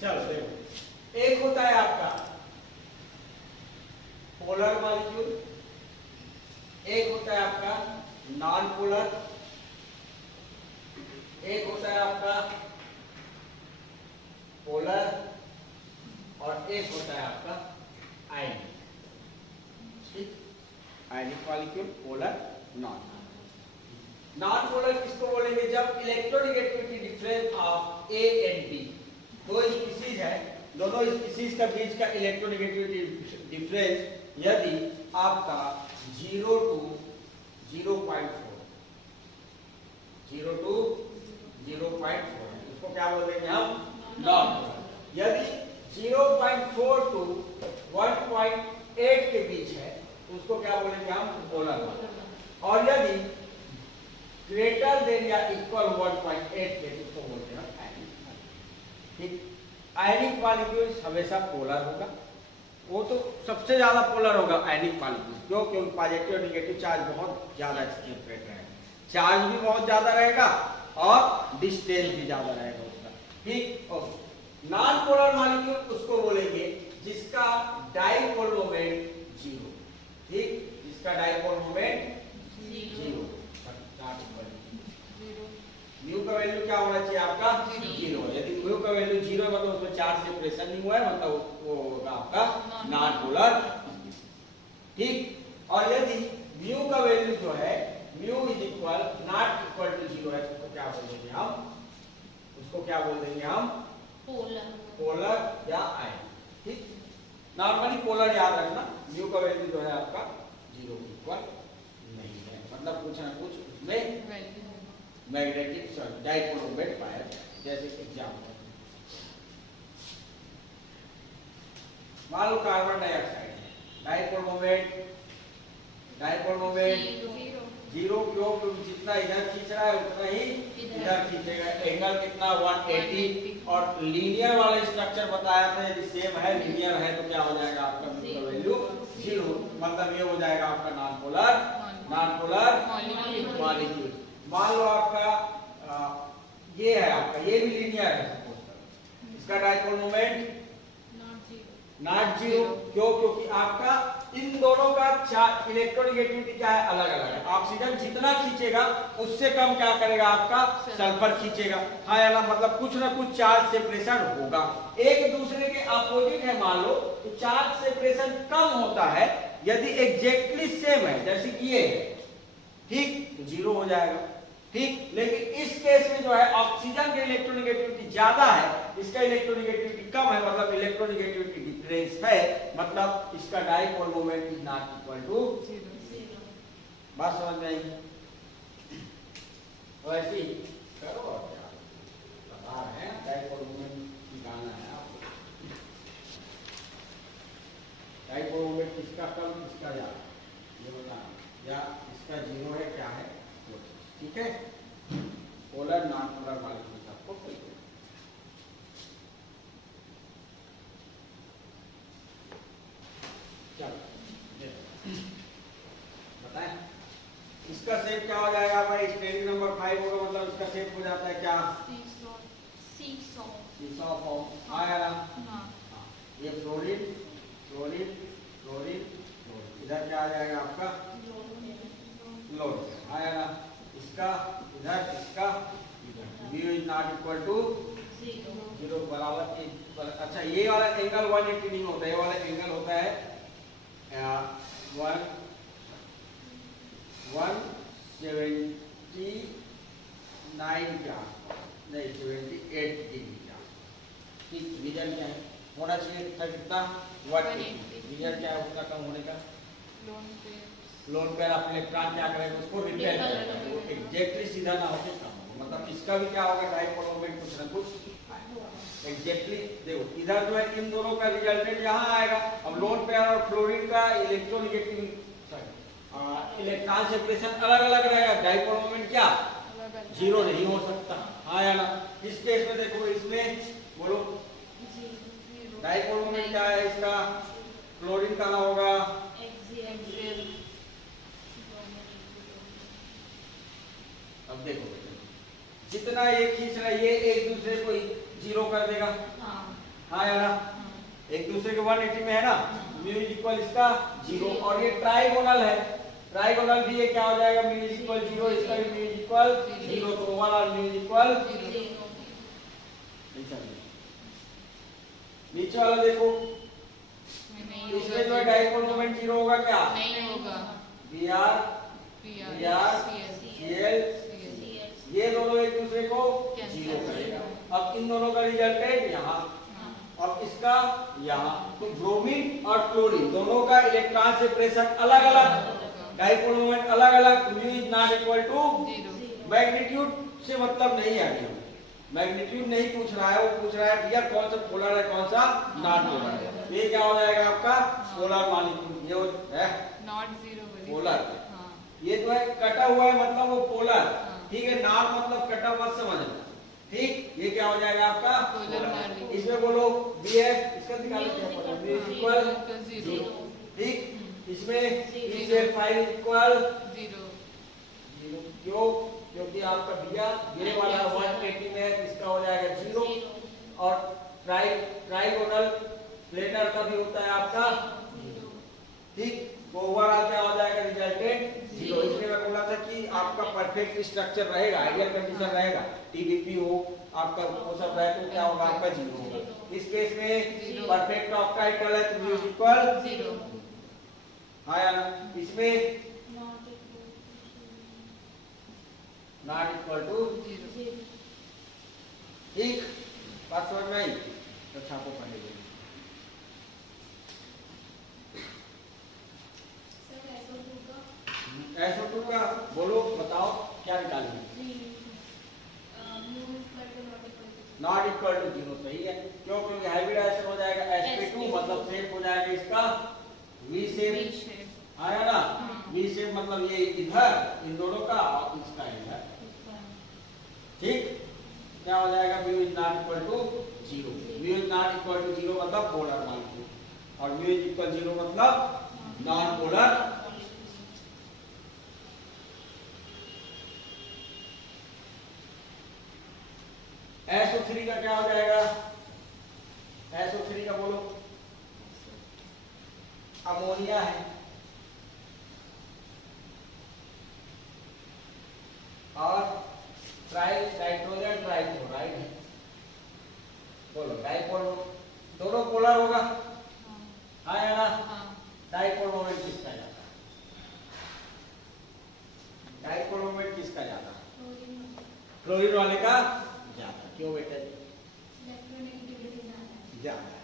चलो देखो, एक होता है आपका पोलर मॉलिक्यूल, एक होता है आपका नॉन पोलर, एक होता है आपका पोलर, और एक होता है आपका ionic. Ionic molecule, polar, non polar किसको बोलेंगे? जब electronegativity difference of A and B, दो स्पीशीज है, दोनों स्पीशीज का बीच का इलेक्ट्रोनेगेटिविटी डिफरेंस यदि आपका 0 to 0.4, 0 to 0.4 है, उसको क्या बोलेंगे हम? Non polar. यदि 0.4 to 1.8 के बीच है उसको क्या बोलेंगे हम? पोलर। और यदि ग्रेटर देन या इक्वल 1.8 के उसको बोलते हैं आयनिक। ठीक। आयनिक मॉलिक्यूल्स हमेशा पोलर होगा, वो तो सबसे ज्यादा पोलर होगा आयनिक मॉलिक्यूल। क्यों? क्योंकि पॉजिटिव और नेगेटिव चार्ज बहुत ज्यादा एक्सचेंज रहेगा, चार्ज भी बहुत ज्यादा रहेगा और डिस्टेंस भी ज्यादा रहेगा उसका, ठीक। ओके। नॉन पोलर मॉलिक्यूल उसको बोलेंगे जिसका डाइपोल मोमेंट 0, ठीक, जिसका डाइपोल मोमेंट 0। म्यू का वैल्यू क्या होना चाहिए आपका? 0। यदि म्यू का वैल्यू 0 है मतलब उसमें चार्ज सेपरेशन नहीं हुआ है, मतलब वो होगा आपका नॉन पोलर, ठीक। और यदि म्यू का वैल्यू जो है mu is equal not equal to 0 है, उसको क्या बोलेंगे हम? उसको क्या बोल देंगे हम? पोलर, पोलर या आयनिक, ठीक। नॉर्मली पोलर याद रखना, म्यू का वैल्यू जो है आपका 0 के इक्वल नहीं है, मतलब कुछ ना कुछ उसमें मैग्नेटिक डाइपोल मोमेंट पाया जाए। जैसे एग्जांपल मान लो कार्बन डाइऑक्साइड है, डाइपोल मोमेंट 0। क्यों? क्योंकि जितना इधर खींच रहा है उतना ही इधर खींचेगा। एंगल कितना? 180। और लीनियर वाला स्ट्रक्चर बताया था, यदि सेम है, लीनियर है तो क्या हो जाएगा आपका म्यू का वैल्यू 0, मतलब ये हो जाएगा आपका नॉन पोलर मॉलिक्यूल। मान लो आपका ये है, आपका ये भी लीनियर है, सपोज करो, इसका डाइपोल मोमेंट नॉट 0। क्यों? क्योंकि आपका इन दोनों का इलेक्ट्रोनेगेटिविटी क्या है? अलग अलग है। ऑक्सीजन जितना खींचेगा उससे कम क्या करेगा आपका? सल्फर खींचेगा। हाँ या ना, मतलब कुछ ना कुछ चार्ज सेपरेशन होगा, एक दूसरे के अपोजिट है मान लो, तो चार्ज सेपरेशन कम होता है। यदि एग्जैक्टली सेम है, जैसे कि ये है, ठीक, तो 0 हो जाएगा, ठीक। लेकिन इस केस में जो है ऑक्सीजन की इलेक्ट्रोनेगेटिविटी ज्यादा है, इसका इलेक्ट्रोनेगेटिविटी कम है, मतलब इलेक्ट्रोनेगेटिविटी डिफरेंस है, मतलब इसका dipole moment is not equal to 0। बात समझ में आई? तो ऐसे ही करो और क्या बता रहे हैं, डाइपोल मोमेंट निकालना है आपको। डाइपोल इसका कम इसका ज्यादा, ये बताना, या इसका जीरो है क्या है वो, ठीक है। पोलर नॉन पोलर मॉलिक्यूल्स आपको पता है। चलो बताएं इसका शेप क्या हो जाएगा भाई, स्टेरिक नंबर 5 होगा, मतलब इसका शेप हो जाता है क्या, सीसॉ फॉर्म आया ना। हाँ ये फ्लोरीन फ्लोरीन फ्लोरीन फ्लोरीन, इधर क्या आ जाएगा आपका लोड आया ना, इसका इधर इसका mu is not equal to 0 बराबर अच्छा ये वाला एंगल 180 नहीं होता, ये वाला एंगल होता है 179 के आसपास, नहीं 78 डिग्री के आसपास, ठीक। रीजन क्या है, होना चाहिए था कितना 180, रीजन क्या है उसका कम होने का, लोन पे आप इलेक्ट्रॉन क्या करेगा उसको रिपेल करेगा, वो एग्जैक्टली सीधा ना होके कम होगा, मतलब इसका भी क्या होगा डाइपोल मोमेंट कुछ ना कुछ एग्जैक्टली देखो इधर जो है इन दोनों का रिजल्टेंट यहाँ आएगा। अब लोन पेयर और फ्लोरीन का इलेक्ट्रोनेगेटिव इलेक्ट्रॉन सेपरेशन अलग अलग रहेगा, डाइपोल मोमेंट क्या जीरो नहीं हो सकता, हाँ या ना। इस केस में देखो इसमें बोलो डाइपोल मोमेंट क्या है इसका, क्लोरीन का ना होगा अब देखो जितना ये खींच रहा है ये एक दूसरे को जीरो कर देगा, हाँ या ना, एक दूसरे के 180 में है ना, म्यू इज इक्वल इसका जीरो, और ये ट्राइगोनल है, ट्राइगोनल भी ये क्या हो जाएगा म्यू इज इक्वल जीरो, इसका भी म्यू इज इक्वल जीरो, तो ओवरऑल म्यू इज इक्वल नीचे वाला देखो इसमें जो है डाइपोल मोमेंट जीरो होगा क्या, नहीं होगा, Br Cl ये दोनों एक दूसरे को जीरो करेगा। अब इन दोनों का रिजल्टेंट यहाँ, अब इसका यहाँ, तो ब्रोमीन और क्लोरीन दोनों का इलेक्ट्रॉन सेपरेशन अलग अलग, डाइपोल मोमेंट अलग अलग, mu is not equal to magnitude से मतलब नहीं है, मैग्नीट्यूड नहीं पूछ रहा है, वो पूछ रहा है भैया कौन सा पोलर है कौन सा नॉन पोलर है, ये क्या हो जाएगा आपका पोलर मॉलिक्यूल, ये है नॉट जीरो पोलर, ये जो है कटा हुआ है मतलब वो पोलर, ठीक है, नॉट मतलब कटा हुआ समझना, ठीक। ये क्या हो जाएगा आपका पोलर, इसमें बोलो BF इसका निकालो क्या पड़ेगा, B इक्वल 0, ठीक। इसमें CH5 इक्वल 0, क्यों, क्योंकि आपका भैया ये वाला 180 में इसका हो जाएगा 0, और ट्राइगोनल प्लेनर का भी होता है आपका 0, ठीक। तो ओवरऑल क्या हो जाएगा रिजल्टेंट 0, इसलिए मैं बोला था कि आपका परफेक्ट स्ट्रक्चर रहेगा, आइडियल कंडीशन रहेगा, TDP हो आपका वो सब रहे तो क्या होगा आपका 0 होगा। इस केस में परफेक्ट ऑक्टाइडल है तो म्यू इक्वल 0, हाँ यार, इसमें नॉट इक्वल टू 0, ठीक। बात समझ में आई तो छापो पढ़े SO2 का बोलो बताओ क्या निकालेंगे, नॉट इक्वल टू 0 सही है, क्यों, क्योंकि हाइब्रिडाइजेशन हो जाएगा sp2 मतलब शेप हो जाएगा इसका V शेप, आया ना, V शेप मतलब ये इधर इन दोनों का और इसका इधर, ठीक। क्या हो जाएगा mu is not equal to 0, mu is not equal to 0 मतलब पोलर मॉलिक्यूल, और म्यू इज इक्वल 0 मतलब नॉन पोलर। SO3 का क्या हो जाएगा, SO3 का बोलो अमोनिया है, और नाइट्रोजन ट्राइक्लोराइड है, बोलो डाइपोल दोनों पोलर होगा, हाँ या ना, डाइपोल मोमेंट किसका जाता है, डाइपोल मोमेंट किसका जाता है, क्लोरीन वाले का ज्यादा, क्यों बेटा ज्यादा है,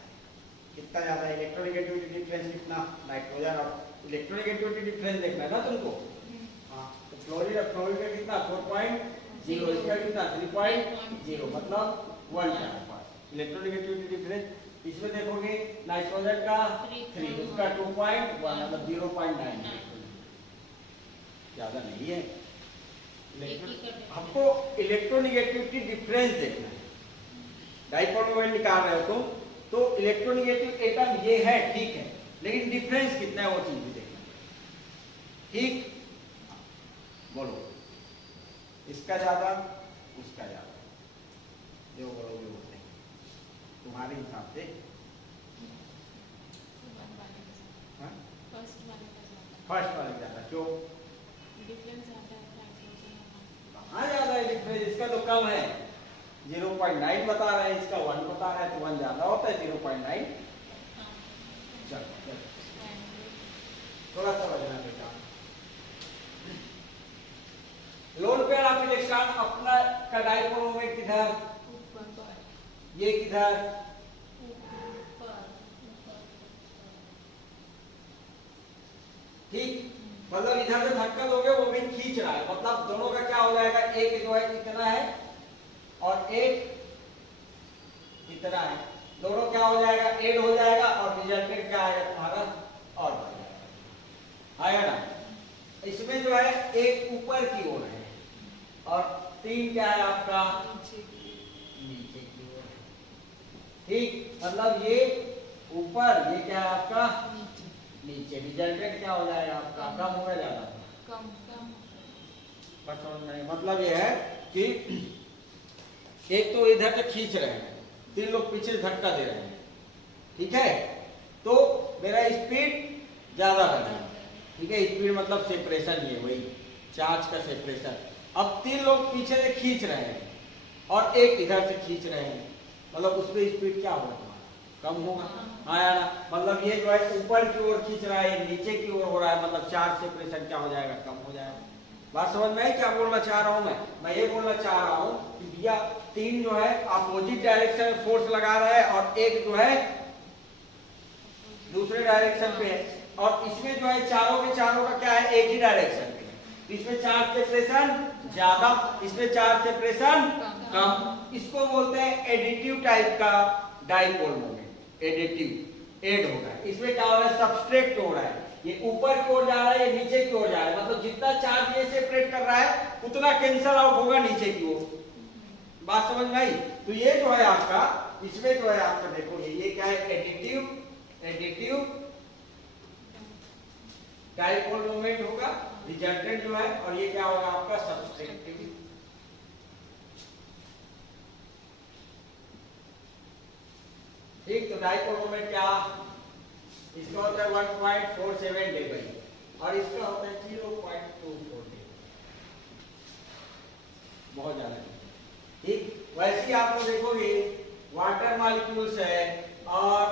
कितना ज्यादा है, इलेक्ट्रोनेगेटिविटी डिफरेंस कितना, नाइट्रोजन और इलेक्ट्रोनेगेटिविटी डिफरेंस देखना है ना तुमको, हाँ, तो फ्लोरीन और फ्लोरीन का कितना 4.0, इसका कितना 3.0 मतलब 1 के आसपास, इलेक्ट्रोनेगेटिविटी डिफरेंस इसमें देखोगे नाइट्रोजन का 3, उसका 2.1 मतलब 0.9, ज्यादा नहीं है। हमको इलेक्ट्रोनेगेटिविटी डिफरेंस देखना है। डाइपोल मोमेंट निकाल रहे हो तो इलेक्ट्रोनेगेटिव एटम ये है, ठीक है, लेकिन डिफरेंस कितना है वो चीज भी देखना है। ठीक, बोलो इसका ज्यादा उसका ज्यादा, जो बोलोगे वो सही तुम्हारे हिसाब से। फर्स्ट वाले ज्यादा क्यों? हाँ ज्यादा है डिफरेंस, इसका तो कम है, 0.9 बता रहे हैं, इसका 1 बता रहे हैं, तो 1 ज्यादा होता है 0.9। चलो थोड़ा सा बजना बेटा। लोन पेयर ऑफ इलेक्ट्रॉन अपना का डाइपोल मोमेंट किधर, ये किधर, ठीक, मतलब इधर से धक्का दोगे वो भी खींच रहा है, मतलब दोनों का क्या हो जाएगा, एक जो है इतना है और एक इतना है, दोनों क्या हो जाएगा, ऐड हो जाएगा और रिजल्टेंट क्या आएगा तुम्हारा और बढ़ जाएगा, आएगा ना। इसमें जो है एक ऊपर की ओर है और 3 क्या है आपका नीचे की ओर है, ठीक, मतलब ये ऊपर, ये क्या है आपका नीचे, रिजल्टेंट क्या हो जाएगा आपका कम होगा ज्यादा कम नहीं, मतलब ये है कि एक तो इधर से खींच रहे हैं, 3 लोग पीछे धक्का दे रहे हैं, ठीक है, तो मेरा स्पीड ज्यादा बना, ठीक है, स्पीड मतलब सेपरेशन, ये वही चार्ज का सेपरेशन। अब 3 लोग पीछे से खींच रहे हैं और एक इधर से खींच रहे हैं, मतलब उसमें स्पीड क्या होगा, कम होगा, हाँ यार, मतलब ये जो है ऊपर की ओर खींच रहा है, नीचे की ओर हो रहा है, मतलब चार्ज सेपरेशन क्या हो जाएगा, कम हो जाएगा। बात समझ में है क्या बोलना चाह रहा हूं मैं ये बोलना चाह रहा हूं कि भैया 3 जो है अपोजिट डायरेक्शन में फोर्स लगा रहा है और एक जो है दूसरे डायरेक्शन पे है, और इसमें जो है चारों के चारों का क्या है, एक ही डायरेक्शन पे है, इसमें चार्ज सेपरेशन ज्यादा, इसमें चार्ज सेपरेशन कम, इसको बोलते हैं एडिटिव टाइप का डाइपोल मोमेंट, एडिटिव, ऐड हो रहा है, इसमें क्या हो रहा है, सबस्ट्रैक्ट हो रहा है, ये ऊपर की ओर जा रहा है, ये नीचे की ओर जा रहा है, मतलब जितना चार्ज ये सेपरेट कर रहा है उतना कैंसल आउट होगा नीचे की ओर। बात समझ में आई? तो ये जो है आपका, इसमें जो है आपका देखो ये क्या है, एडिटिव डाइपोल मोमेंट होगा, रिजल्टेंट जो है, और ये क्या होगा आपका सबस्ट्रैक्टिव। ठीक, तो डाइपोल मोमेंट क्या, इसका होता है 1.47 डेबल और इसका होता है 0.24 डेबल, बहुत ज्यादा। ठीक, वैसे ही आप लोग देखोगे वाटर मॉलिक्यूल्स है और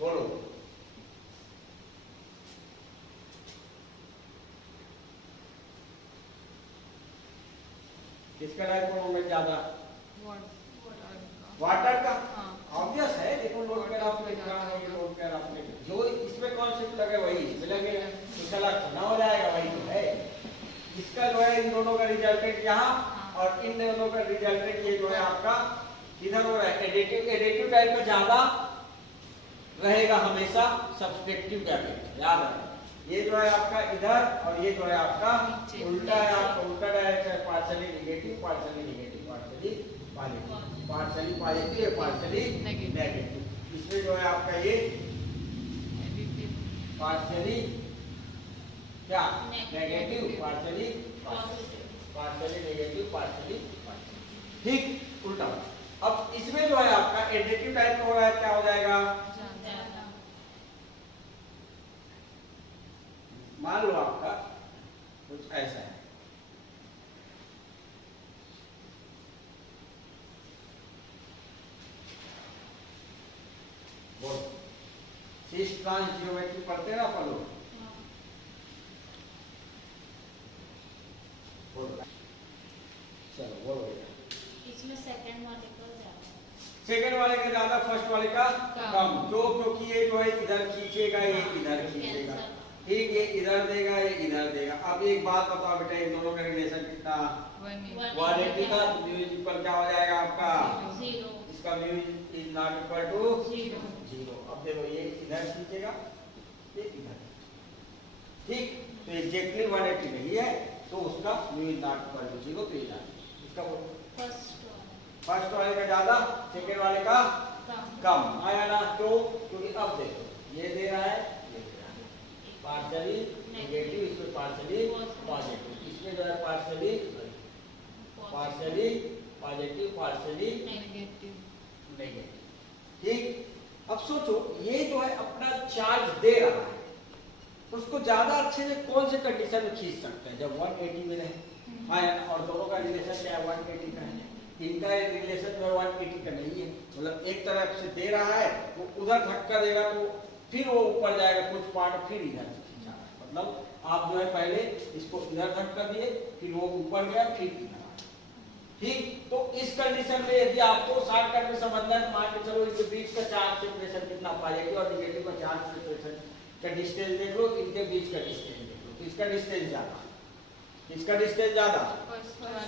बोलो किसका डाइपोल मोमेंट ज्यादा, वाटर का, ऑब्वियस है, देखो लोड पेयर ऑफ इलेक्ट्रॉन है, ये लोड पेयर ऑफ इलेक्ट्रॉन, जो इसमें कॉन्सेप्ट लगे वही इसमें लगे, तो चला ना हो जाएगा, वही तो है। इसका जो है इन दोनों का रिजल्टेंट यहाँ और इन दोनों का रिजल्टेंट ये जो है आपका इधर हो रहा है, एडिटिव टाइप का ज्यादा रहेगा हमेशा, सब्सट्रैक्टिव का याद रखना। ये जो है आपका इधर और ये जो है आपका उल्टा है, आपका उल्टा direction, partially negative, partially negative, partially positive, partially positive, partially negative. इसमें जो है आपका ये पार्शियली क्या negative, partially partially negative, partially positive, ठीक उल्टा। अब इसमें जो है आपका एडिटिव टाइप का हो रहा है, क्या हो जाएगा, मान लो आपका कुछ ऐसा है, बोलो सिस ट्रांस जियोमेट्री पढ़ते हैं ना अपन लोग, बोलो चलो बोलो। इसमें सेकंड वाले का ज्यादा, फर्स्ट वाले का कम, क्योंकि ये जो है इधर खींचेगा, ये इधर खींचेगा, ठीक, ये इधर देगा, ये इधर देगा। अब एक बात बताओ बेटा, इन दोनों का रिलेशन कितना, 180 का, पर क्या हो जाएगा आपका 0, इसका mu is not equal to 0। अब देखो ये इधर खींचेगा, ये इधर, ठीक, तो एग्जैक्टली 180 नहीं है, तो उसका mu is not equal to 0, तो ये जाए इसका फर्स्ट वाले का ज्यादा, सेकंड वाले का कम आया ना। क्यों? क्योंकि अब देखो ये दे रहा है, ये दे रहा है, पार्शियली नेगेटिव, इसमें पार्शियली पॉजिटिव, इसमें जो है partially positive, partially negative. Negative, ठीक। अब सोचो ये जो है अपना चार्ज दे रहा है, उसको ज्यादा अच्छे से कौन से कंडीशन में खींच सकते हैं? जब 180 में रहे, हाँ, और दोनों का रिलेशन क्या है? 180 का है। इनका रिलेशन जो 180 का नहीं है, मतलब एक तरफ से दे रहा है, वो उधर धक्का देगा तो फिर वो ऊपर जाएगा कुछ पार्ट, फिर इधर से खींचा, मतलब आप जो है पहले इसको इधर धक्का दिए, फिर वो ऊपर गया, फिर इधर, ठीक। तो इस कंडीशन में यदि आपको शॉर्टकट में समझना है, मान के चलो इनके बीच का चार्ज सेपरेशन कितना, पॉजिटिव और नेगेटिव का चार्ज सेपरेशन का डिस्टेंस देख लो, इनके बीच का डिस्टेंस देख लो, इसका डिस्टेंस ज्यादा, इसका डिस्टेंस ज्यादा,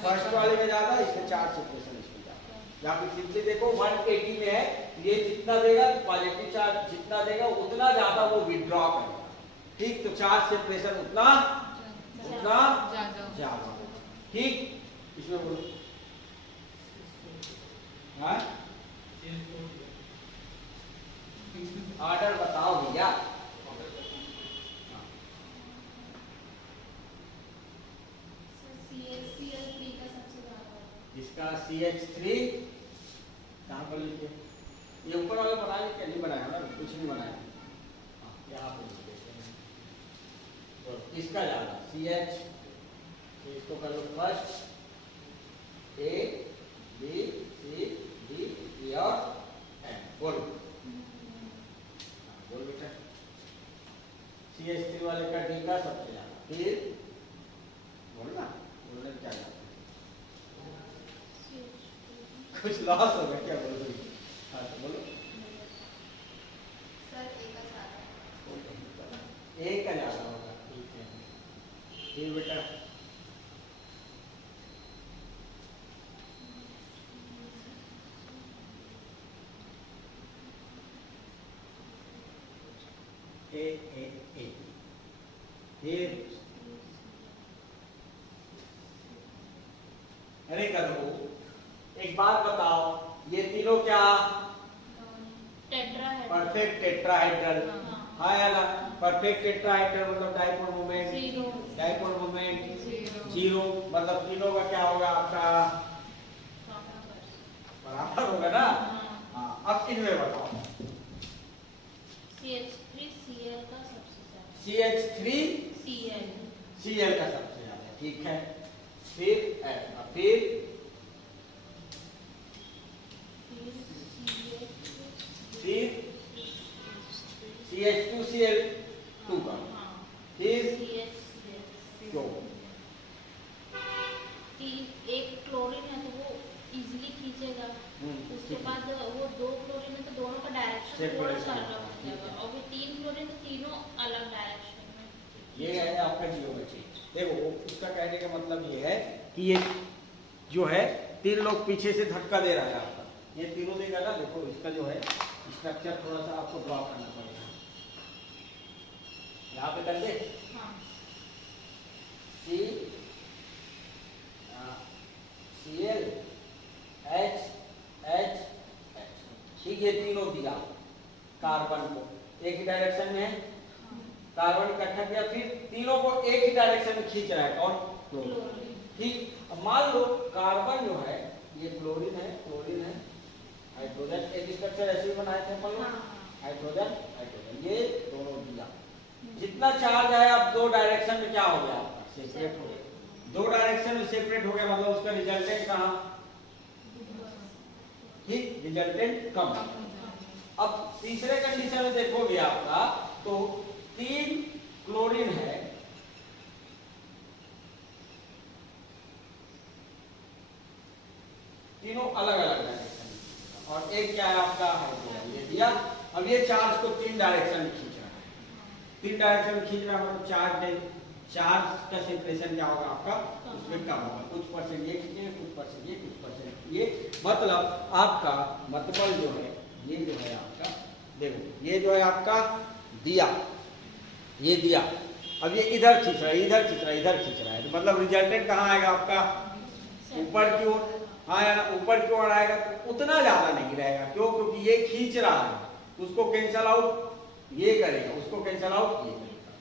फर्स्ट वाले में ज्यादा, इसका चार्ज सेपरेशन इसमें ज्यादा। या फिर सिंपली देखो 180 में है, ये जितना देगा पॉजिटिव चार्ज जितना देगा उतना ज्यादा वो विथड्रॉ करेगा, ठीक। तो चार्ज सेपरेशन उतना ज्यादा, ठीक। इसमें बोलो ऑर्डर बताओ भैया। इसका CH3 कहाँ पर लिखे? ये ऊपर वाले बनाए क्या? नहीं बनाया ना, कुछ नहीं बनाया, यहाँ पर लिख देते हैं। तो इसका ज्यादा CH, तो इसको कर लो first, A B C D E और M, बोलो बोल बेटा। CH3 वाले का D का सबसे ज्यादा, फिर बोलना, बोलने क्या जाता है? कुछ लॉस हो गया क्या? बोलो, हाँ तो बोलो। सर एक का ज्यादा होगा, ठीक है। फिर बेटा A फिर अरे करो, एक बात बताओ, ये तीनों क्या परफेक्ट टेट्राहेड्रल, हाँ या ना? परफेक्ट टेट्राहेड्रल मतलब डाइपोल मोमेंट जीरो, मतलब तीनों का क्या होगा आपका? बराबर होगा ना? हाँ। अब इनमें बताओ CH3 Cl का सबसे ज्यादा, ठीक है। फिर F, फिर CH2Cl2 का, फिर क्यों? एक क्लोरीन है तो वो इजीली खींचेगा, उसके बाद वो दो क्लोरीन है तो दोनों का डायरेक्शन थोड़ा सा अलग हो जाएगा, और वो तीन क्लोरीन तो तीनों अलग डायरेक्शन में। ये है आपका जियोमेट्री। देखो उसका कहने का मतलब ये है कि ये जो है तीन लोग पीछे से धक्का दे रहा है आपका, ये तीनों देगा ना। देखो इसका जो है स्ट्रक्चर थोड़ा सा आपको ड्रॉ करना पड़ेगा, यहाँ पे कर दे। Cl H H H, ठीक। ये तीनों दिया कार्बन को, एक ही डायरेक्शन में है, कार्बन इकट्ठा किया, फिर तीनों को एक ही डायरेक्शन में खींच रहा है, कौन? क्लोरीन, ठीक। अब मान लो कार्बन जो है ये क्लोरीन है, हाइड्रोजन, एक स्ट्रक्चर ऐसे ही बनाए थे अपन लोग, हाइड्रोजन ये दोनों दिया। जितना चार्ज है अब दो डायरेक्शन में क्या हो गया आपका? सेपरेट हो गया। दो डायरेक्शन में सेपरेट हो गया मतलब उसका रिजल्टेंट कहाँ? ठीक, रिजल्टेंट कम। अब तीसरे कंडीशन में देखोगे आपका तो तीन क्लोरीन है, तीनों अलग अलग डायरेक्शन में, और एक क्या है आपका? हाइड्रोजन, ये दिया। अब ये चार्ज को तीन डायरेक्शन में खींच रहा है, तीन डायरेक्शन में खींच रहा है मतलब चार्ज का सेपरेशन क्या होगा आपका? उसमें कम होगा, कुछ परसेंट ये खींचेंगे, कुछ परसेंट ये, कुछ परसेंट ये, मतलब आपका मतबल जो है, ये जो है आपका, देखो ये जो है आपका दिया, ये दिया, अब ये इधर खींच रहा है, इधर खींच रहा है, इधर खींच रहा है, तो मतलब रिजल्टेंट कहाँ आएगा आपका, ऊपर की ओर। हाँ या ना, ऊपर की ओर आएगा तो उतना ज्यादा नहीं रहेगा, क्यों, क्योंकि ये खींच रहा है, उसको कैंसल आउट ये करेगा, उसको कैंसल आउट ये करेगा।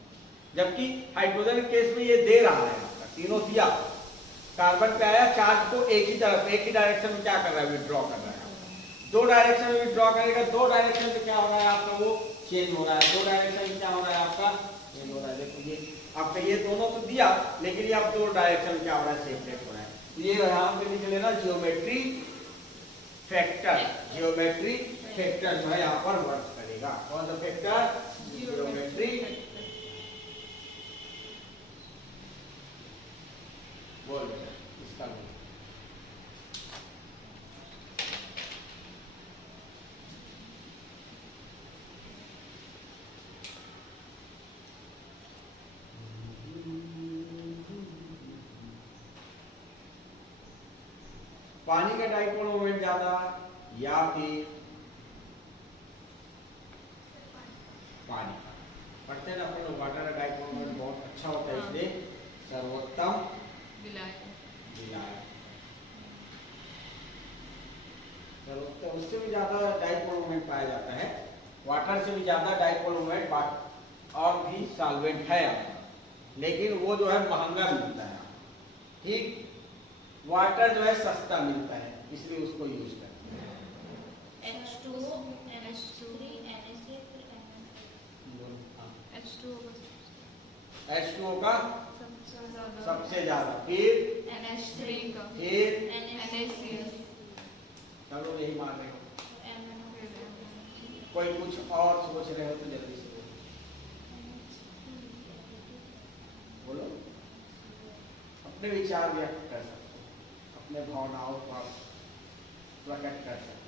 जबकि हाइड्रोजन के केस में ये दे रहा है आपका, तीनों दिया, कार्बन पे आया, चार्ज को एक ही तरफ, एक ही डायरेक्शन में क्या कर रहा है, विड्रॉ कर रहा है। दो डायरेक्शन में विड्रॉ करेगा, दो डायरेक्शन में क्या हो रहा है आपका, वो चेंज हो रहा है, दो डायरेक्शन में क्या हो रहा है आपका, चेंज हो रहा है। देखो ये आपका ये दोनों तो दिया, लेकिन ये अब दो डायरेक्शन में क्या हो रहा है, सेपरेट हो रहा है। ये यहाँ पे लिख लेना जियोमेट्री फैक्टर, जियोमेट्री फैक्टर जो है यहाँ पर वर्क करेगा। कौन सा फैक्टर, जियोमेट्री, बोल इसका पानी का डाइपोल मोमेंट ज्यादा या फिर पानी का, पढ़ते हैं ना अपन लोग, वाटर का डाइपोल मोमेंट बहुत अच्छा होता है, इसलिए सर्वोत्तम विलायक, सर्वोत्तम, उससे भी ज्यादा डाइपोल मोमेंट पाया जाता है, वाटर से भी ज्यादा डाइपोल मोमेंट और भी सॉल्वेंट है आपका, लेकिन वो जो है महंगा मिलता है, ठीक। वाटर जो है सस्ता मिलता है, इसलिए उसको यूज करते हैं। H2O, NH3, NH3, H2O का सबसे ज्यादा, फिर NH3 का, फिर NaCl, चलो यही मान रहे हो। कोई कुछ और सोच रहे हो तो जल्दी से बोलो, अपने विचार व्यक्त कर सकते, अपने भावनाओं को आप प्रकट कर सकते हैं।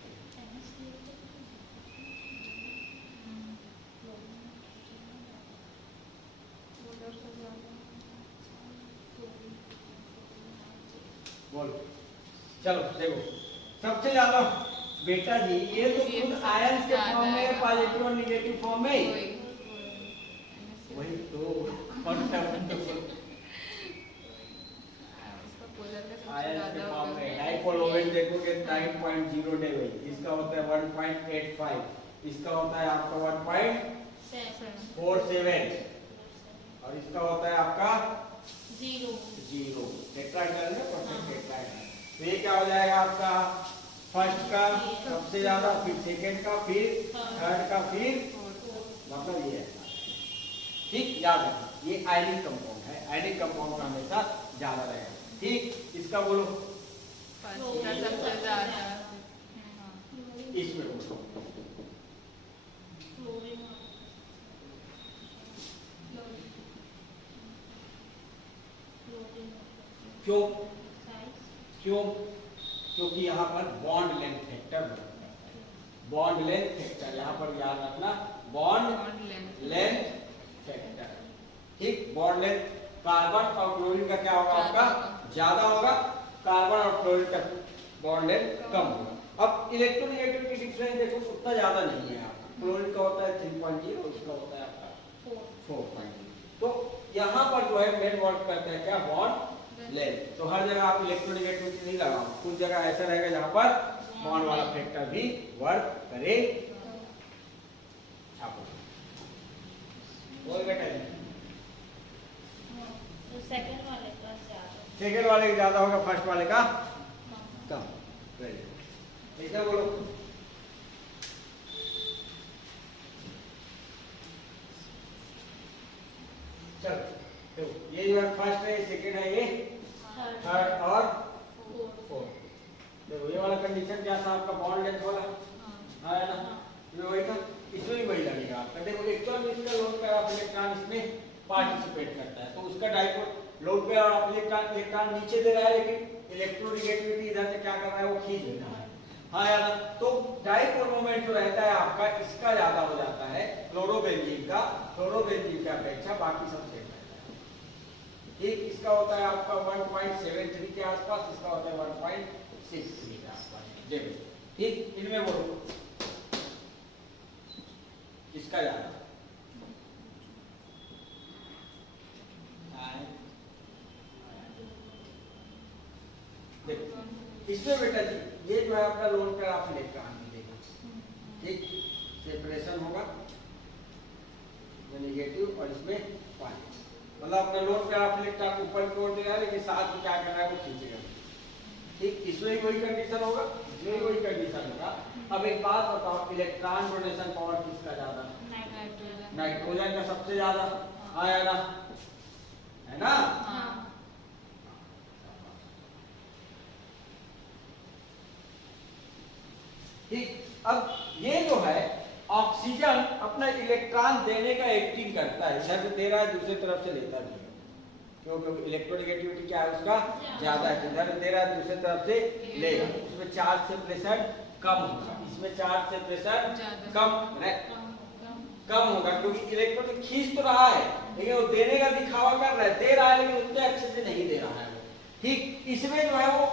बोलो, चलो देखो, सबसे ज्यादा बेटा जी ये तो खुद आयंस के फॉर्म में, पॉजिटिव और नेगेटिव फॉर्म में, वही तो डाइपोल मोमेंट देखोगे 9.0 इसका होता है 1.85, इसका होता है आपका 1.47 और इसका होता है आपका 0 टेट्राहेड्रल है, परफेक्ट टेट्राहेड्रल। तो ये क्या हो जाएगा आपका, फर्स्ट का सबसे ज्यादा, फिर सेकंड का, फिर थर्ड का, फिर मतलब ये है, ठीक, याद रखना ये आयनिक कंपाउंड है, आयनिक कंपाउंड का हमेशा ज्यादा रहेगा, ठीक। इसका बोलो सबसे ज्यादा, इसमें बोलो क्यों, क्यों, क्योंकि यहाँ पर bond length factor, bond length factor यहाँ पर याद रखना, बॉन्ड लेंथ फैक्टर, ठीक। बॉन्ड लेंथ कार्बन और क्लोरीन का क्या होगा आपका, ज्यादा होगा, कार्बन और क्लोरीन का बॉन्ड लेंथ कम होगा। अब इलेक्ट्रोनेगेटिव की डिफरेंस देखो उतना ज्यादा नहीं है आपका, क्लोरीन का होता है 3.0 और उसका होता है आपका 4.0। तो यहाँ पर जो है मेन वर्क करता है क्या, बॉन्ड लेंथ। तो हर जगह आप इलेक्ट्रोनेगेटिव नहीं लगाओ, कुछ जगह ऐसा रहेगा जहाँ पर बॉन्ड वाला फैक्टर भी वर्क करे। बोल बेटा जी, सेकंड वाले का ज्यादा, सेकंड वाले का ज्यादा होगा, फर्स्ट वाले का कम। ठीक है, बोलो चलो, तो ये जो है फर्स्ट है, सेकंड है, ये थर्ड और फोर्थ। देखो ये वाला कंडीशन क्या था आपका, बॉन्ड लेंथ वाला है ना, ये वही था, इसमें भी वही लगेगा आपका। देखो एक्चुअल में इसका लोड पेयर ऑफ इलेक्ट्रॉन इसमें पार्टिसिपेट करता है, तो उसका dipole load pair of electron नीचे दे रहा है, लेकिन इलेक्ट्रोनेगेटिविटी इधर से क्या कर रहा है, वो खींच रहा है। हाँ यार, तो डाइपोल मोमेंट जो रहता है आपका, इसका ज्यादा हो जाता है क्लोरोबेंजीन का, क्लोरोबेंजीन की अपेक्षा बाकी सब सेम रहता है। ठीक, इसका होता है आपका 1.73 के आसपास, इसका होता है 1.63 के आसपास। देखो ठीक, इनमें बोलो किसका ज्यादा देखो इसमें बेटा जी ये जो है अपना लोन पे आप इलेक्ट्रॉन मिलेगा, ठीक, सेपरेशन होगा नेगेटिव और इसमें पॉजिटिव, मतलब अपने लोन पे आप इलेक्ट्रॉन ऊपर की ओर दे रहा है लेकिन साथ में क्या कर रहा है वो खींचेगा, ठीक, इसमें वही कंडीशन होगा, इसमें वही कंडीशन होगा। अब एक बात बताओ, इलेक्ट्रॉन डोनेशन पावर किसका ज्यादा? नाइट्रोजन का सबसे ज्यादा आया ना, है ना? ठीक, अब ये जो है ऑक्सीजन अपना इलेक्ट्रॉन देने का एक्टिंग करता है, इधर से दे रहा है दूसरी तरफ से लेता भी है, क्योंकि इलेक्ट्रोनेगेटिविटी क्या है उसका ज्यादा है, इधर से दे रहा है दूसरी तरफ से लेगा, उसमें चार्ज से प्रेशर कम होगा, इसमें चार्ज से प्रेशर कम होगा, क्योंकि इलेक्ट्रॉन खींच तो रहा है लेकिन वो देने का दिखावा कर रहा है, दे रहा है लेकिन उतने अच्छे से नहीं दे रहा है, ठीक, इसमें जो है वो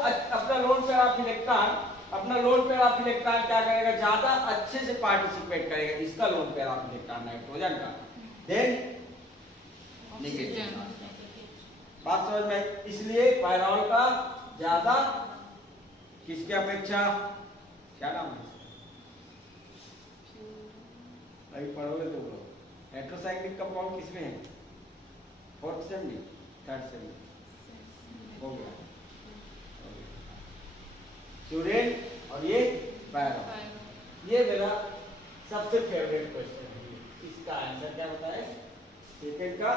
अपना लोन पेयर ऑफ इलेक्ट्रॉन क्या करेगा, ज्यादा अच्छे से पार्टिसिपेट करेगा, इसका lone pair of electron nitrogen का, देन नेगेटिव, बात समझ में? इसलिए पायरॉल का ज्यादा किसके अपेक्षा, क्या नाम है अभी पढ़ोगे तो बोलो, हेटेरोसाइक्लिक कंपाउंड किसमें है, फोर्थ सेम में, थर्ड सेम में हो गया, स्टूडेंट, और ये पैरॉल, ये मेरा सबसे फेवरेट क्वेश्चन है, इसका आंसर क्या होता है सेकंड का।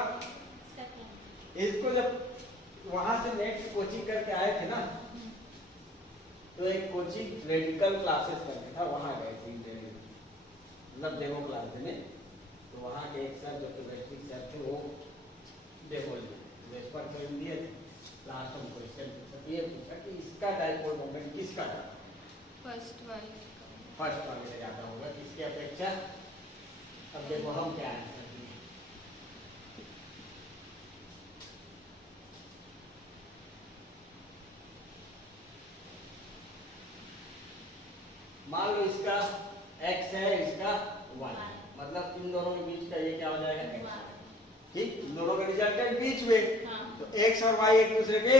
इसको जब वहां से नेक्स्ट कोचिंग करके आए थे ना, तो एक कोचिंग रेडिकल क्लासेस करके था, वहां गए थे, मतलब डेमो क्लास देने, तो वहां के एक सर जो केमिस्ट्री सर थे वो डेमो रेस्पर कर दिए, लास्ट में क्वेश्चन ये पूछा कि इसका डाइपोल मोमेंट किसका था, फर्स्ट वाले से ज्यादा होगा किसकी अपेक्षा। अब देखो हम क्या आंसर दिए, मान लो इसका x है, इसका y, मतलब इन दोनों के बीच का ये क्या हो जाएगा x, ठीक, इन दोनों का रिजल्टेंट बीच में, तो x और y एक दूसरे के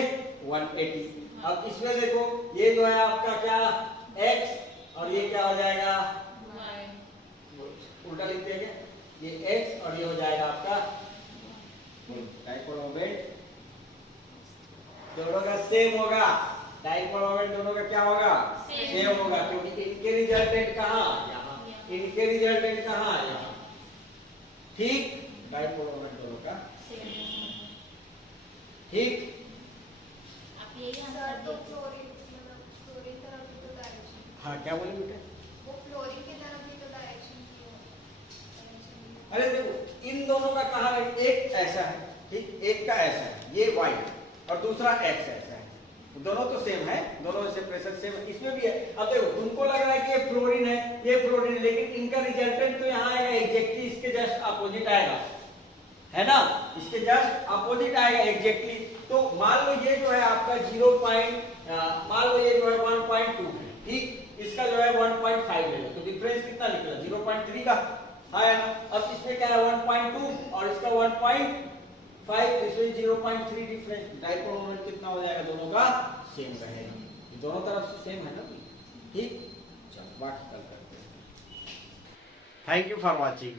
180। अब इसमें देखो ये जो है आपका क्या x और ये क्या हो जाएगा उल्टा लिख देंगे, ये x और ये हो जाएगा आपका डाइपोल मोमेंट, दोनों का सेम होगा, डाइपोल मोमेंट दोनों का क्या होगा सेम होगा, क्योंकि इनके रिजल्टेंट कहाँ यहाँ, इनके रिजल्टेंट कहाँ यहाँ, ठीक, डाइपोल मोमेंट दोनों का ठीक। आप यही आंसर दो, फ्लोरीन तरफ भी तो डायरेक्शन, हाँ क्या बोले बेटे, वो फ्लोरीन की तरफ भी तो डायरेक्शन, अरे देखो इन दोनों का कहाँ है, एक ऐसा है, ठीक, एक का ऐसा है, ये y और दूसरा x ऐसा है, दोनों तो सेम है, दोनों से प्रेशर सेम है, इसमें भी है। अब देखो तुमको लग रहा है कि ये फ्लोरीन है, ये फ्लोरीन है, लेकिन इनका रिजल्टेंट तो यहाँ आएगा एग्जैक्टली इसके जस्ट अपोजिट आएगा, है ना, इसके जस्ट अपोजिट आएगा एग्जैक्टली। तो मान लो ये जो है आपका मान लो ये जो है 1.2 है, ठीक, इसका जो है 1.5 ले लो, तो डिफरेंस कितना निकला 0.3 का, है ना। अब इसमें क्या है 1.2 और इसका 1.5, इसमें 0.3 डिफरेंस, डाइपोल मोमेंट कितना हो जाएगा, दोनों का सेम रहेगा, दोनों तरफ से सेम है ना, ठीक, चलो बाकी कल करते हैं। Thank you for watching.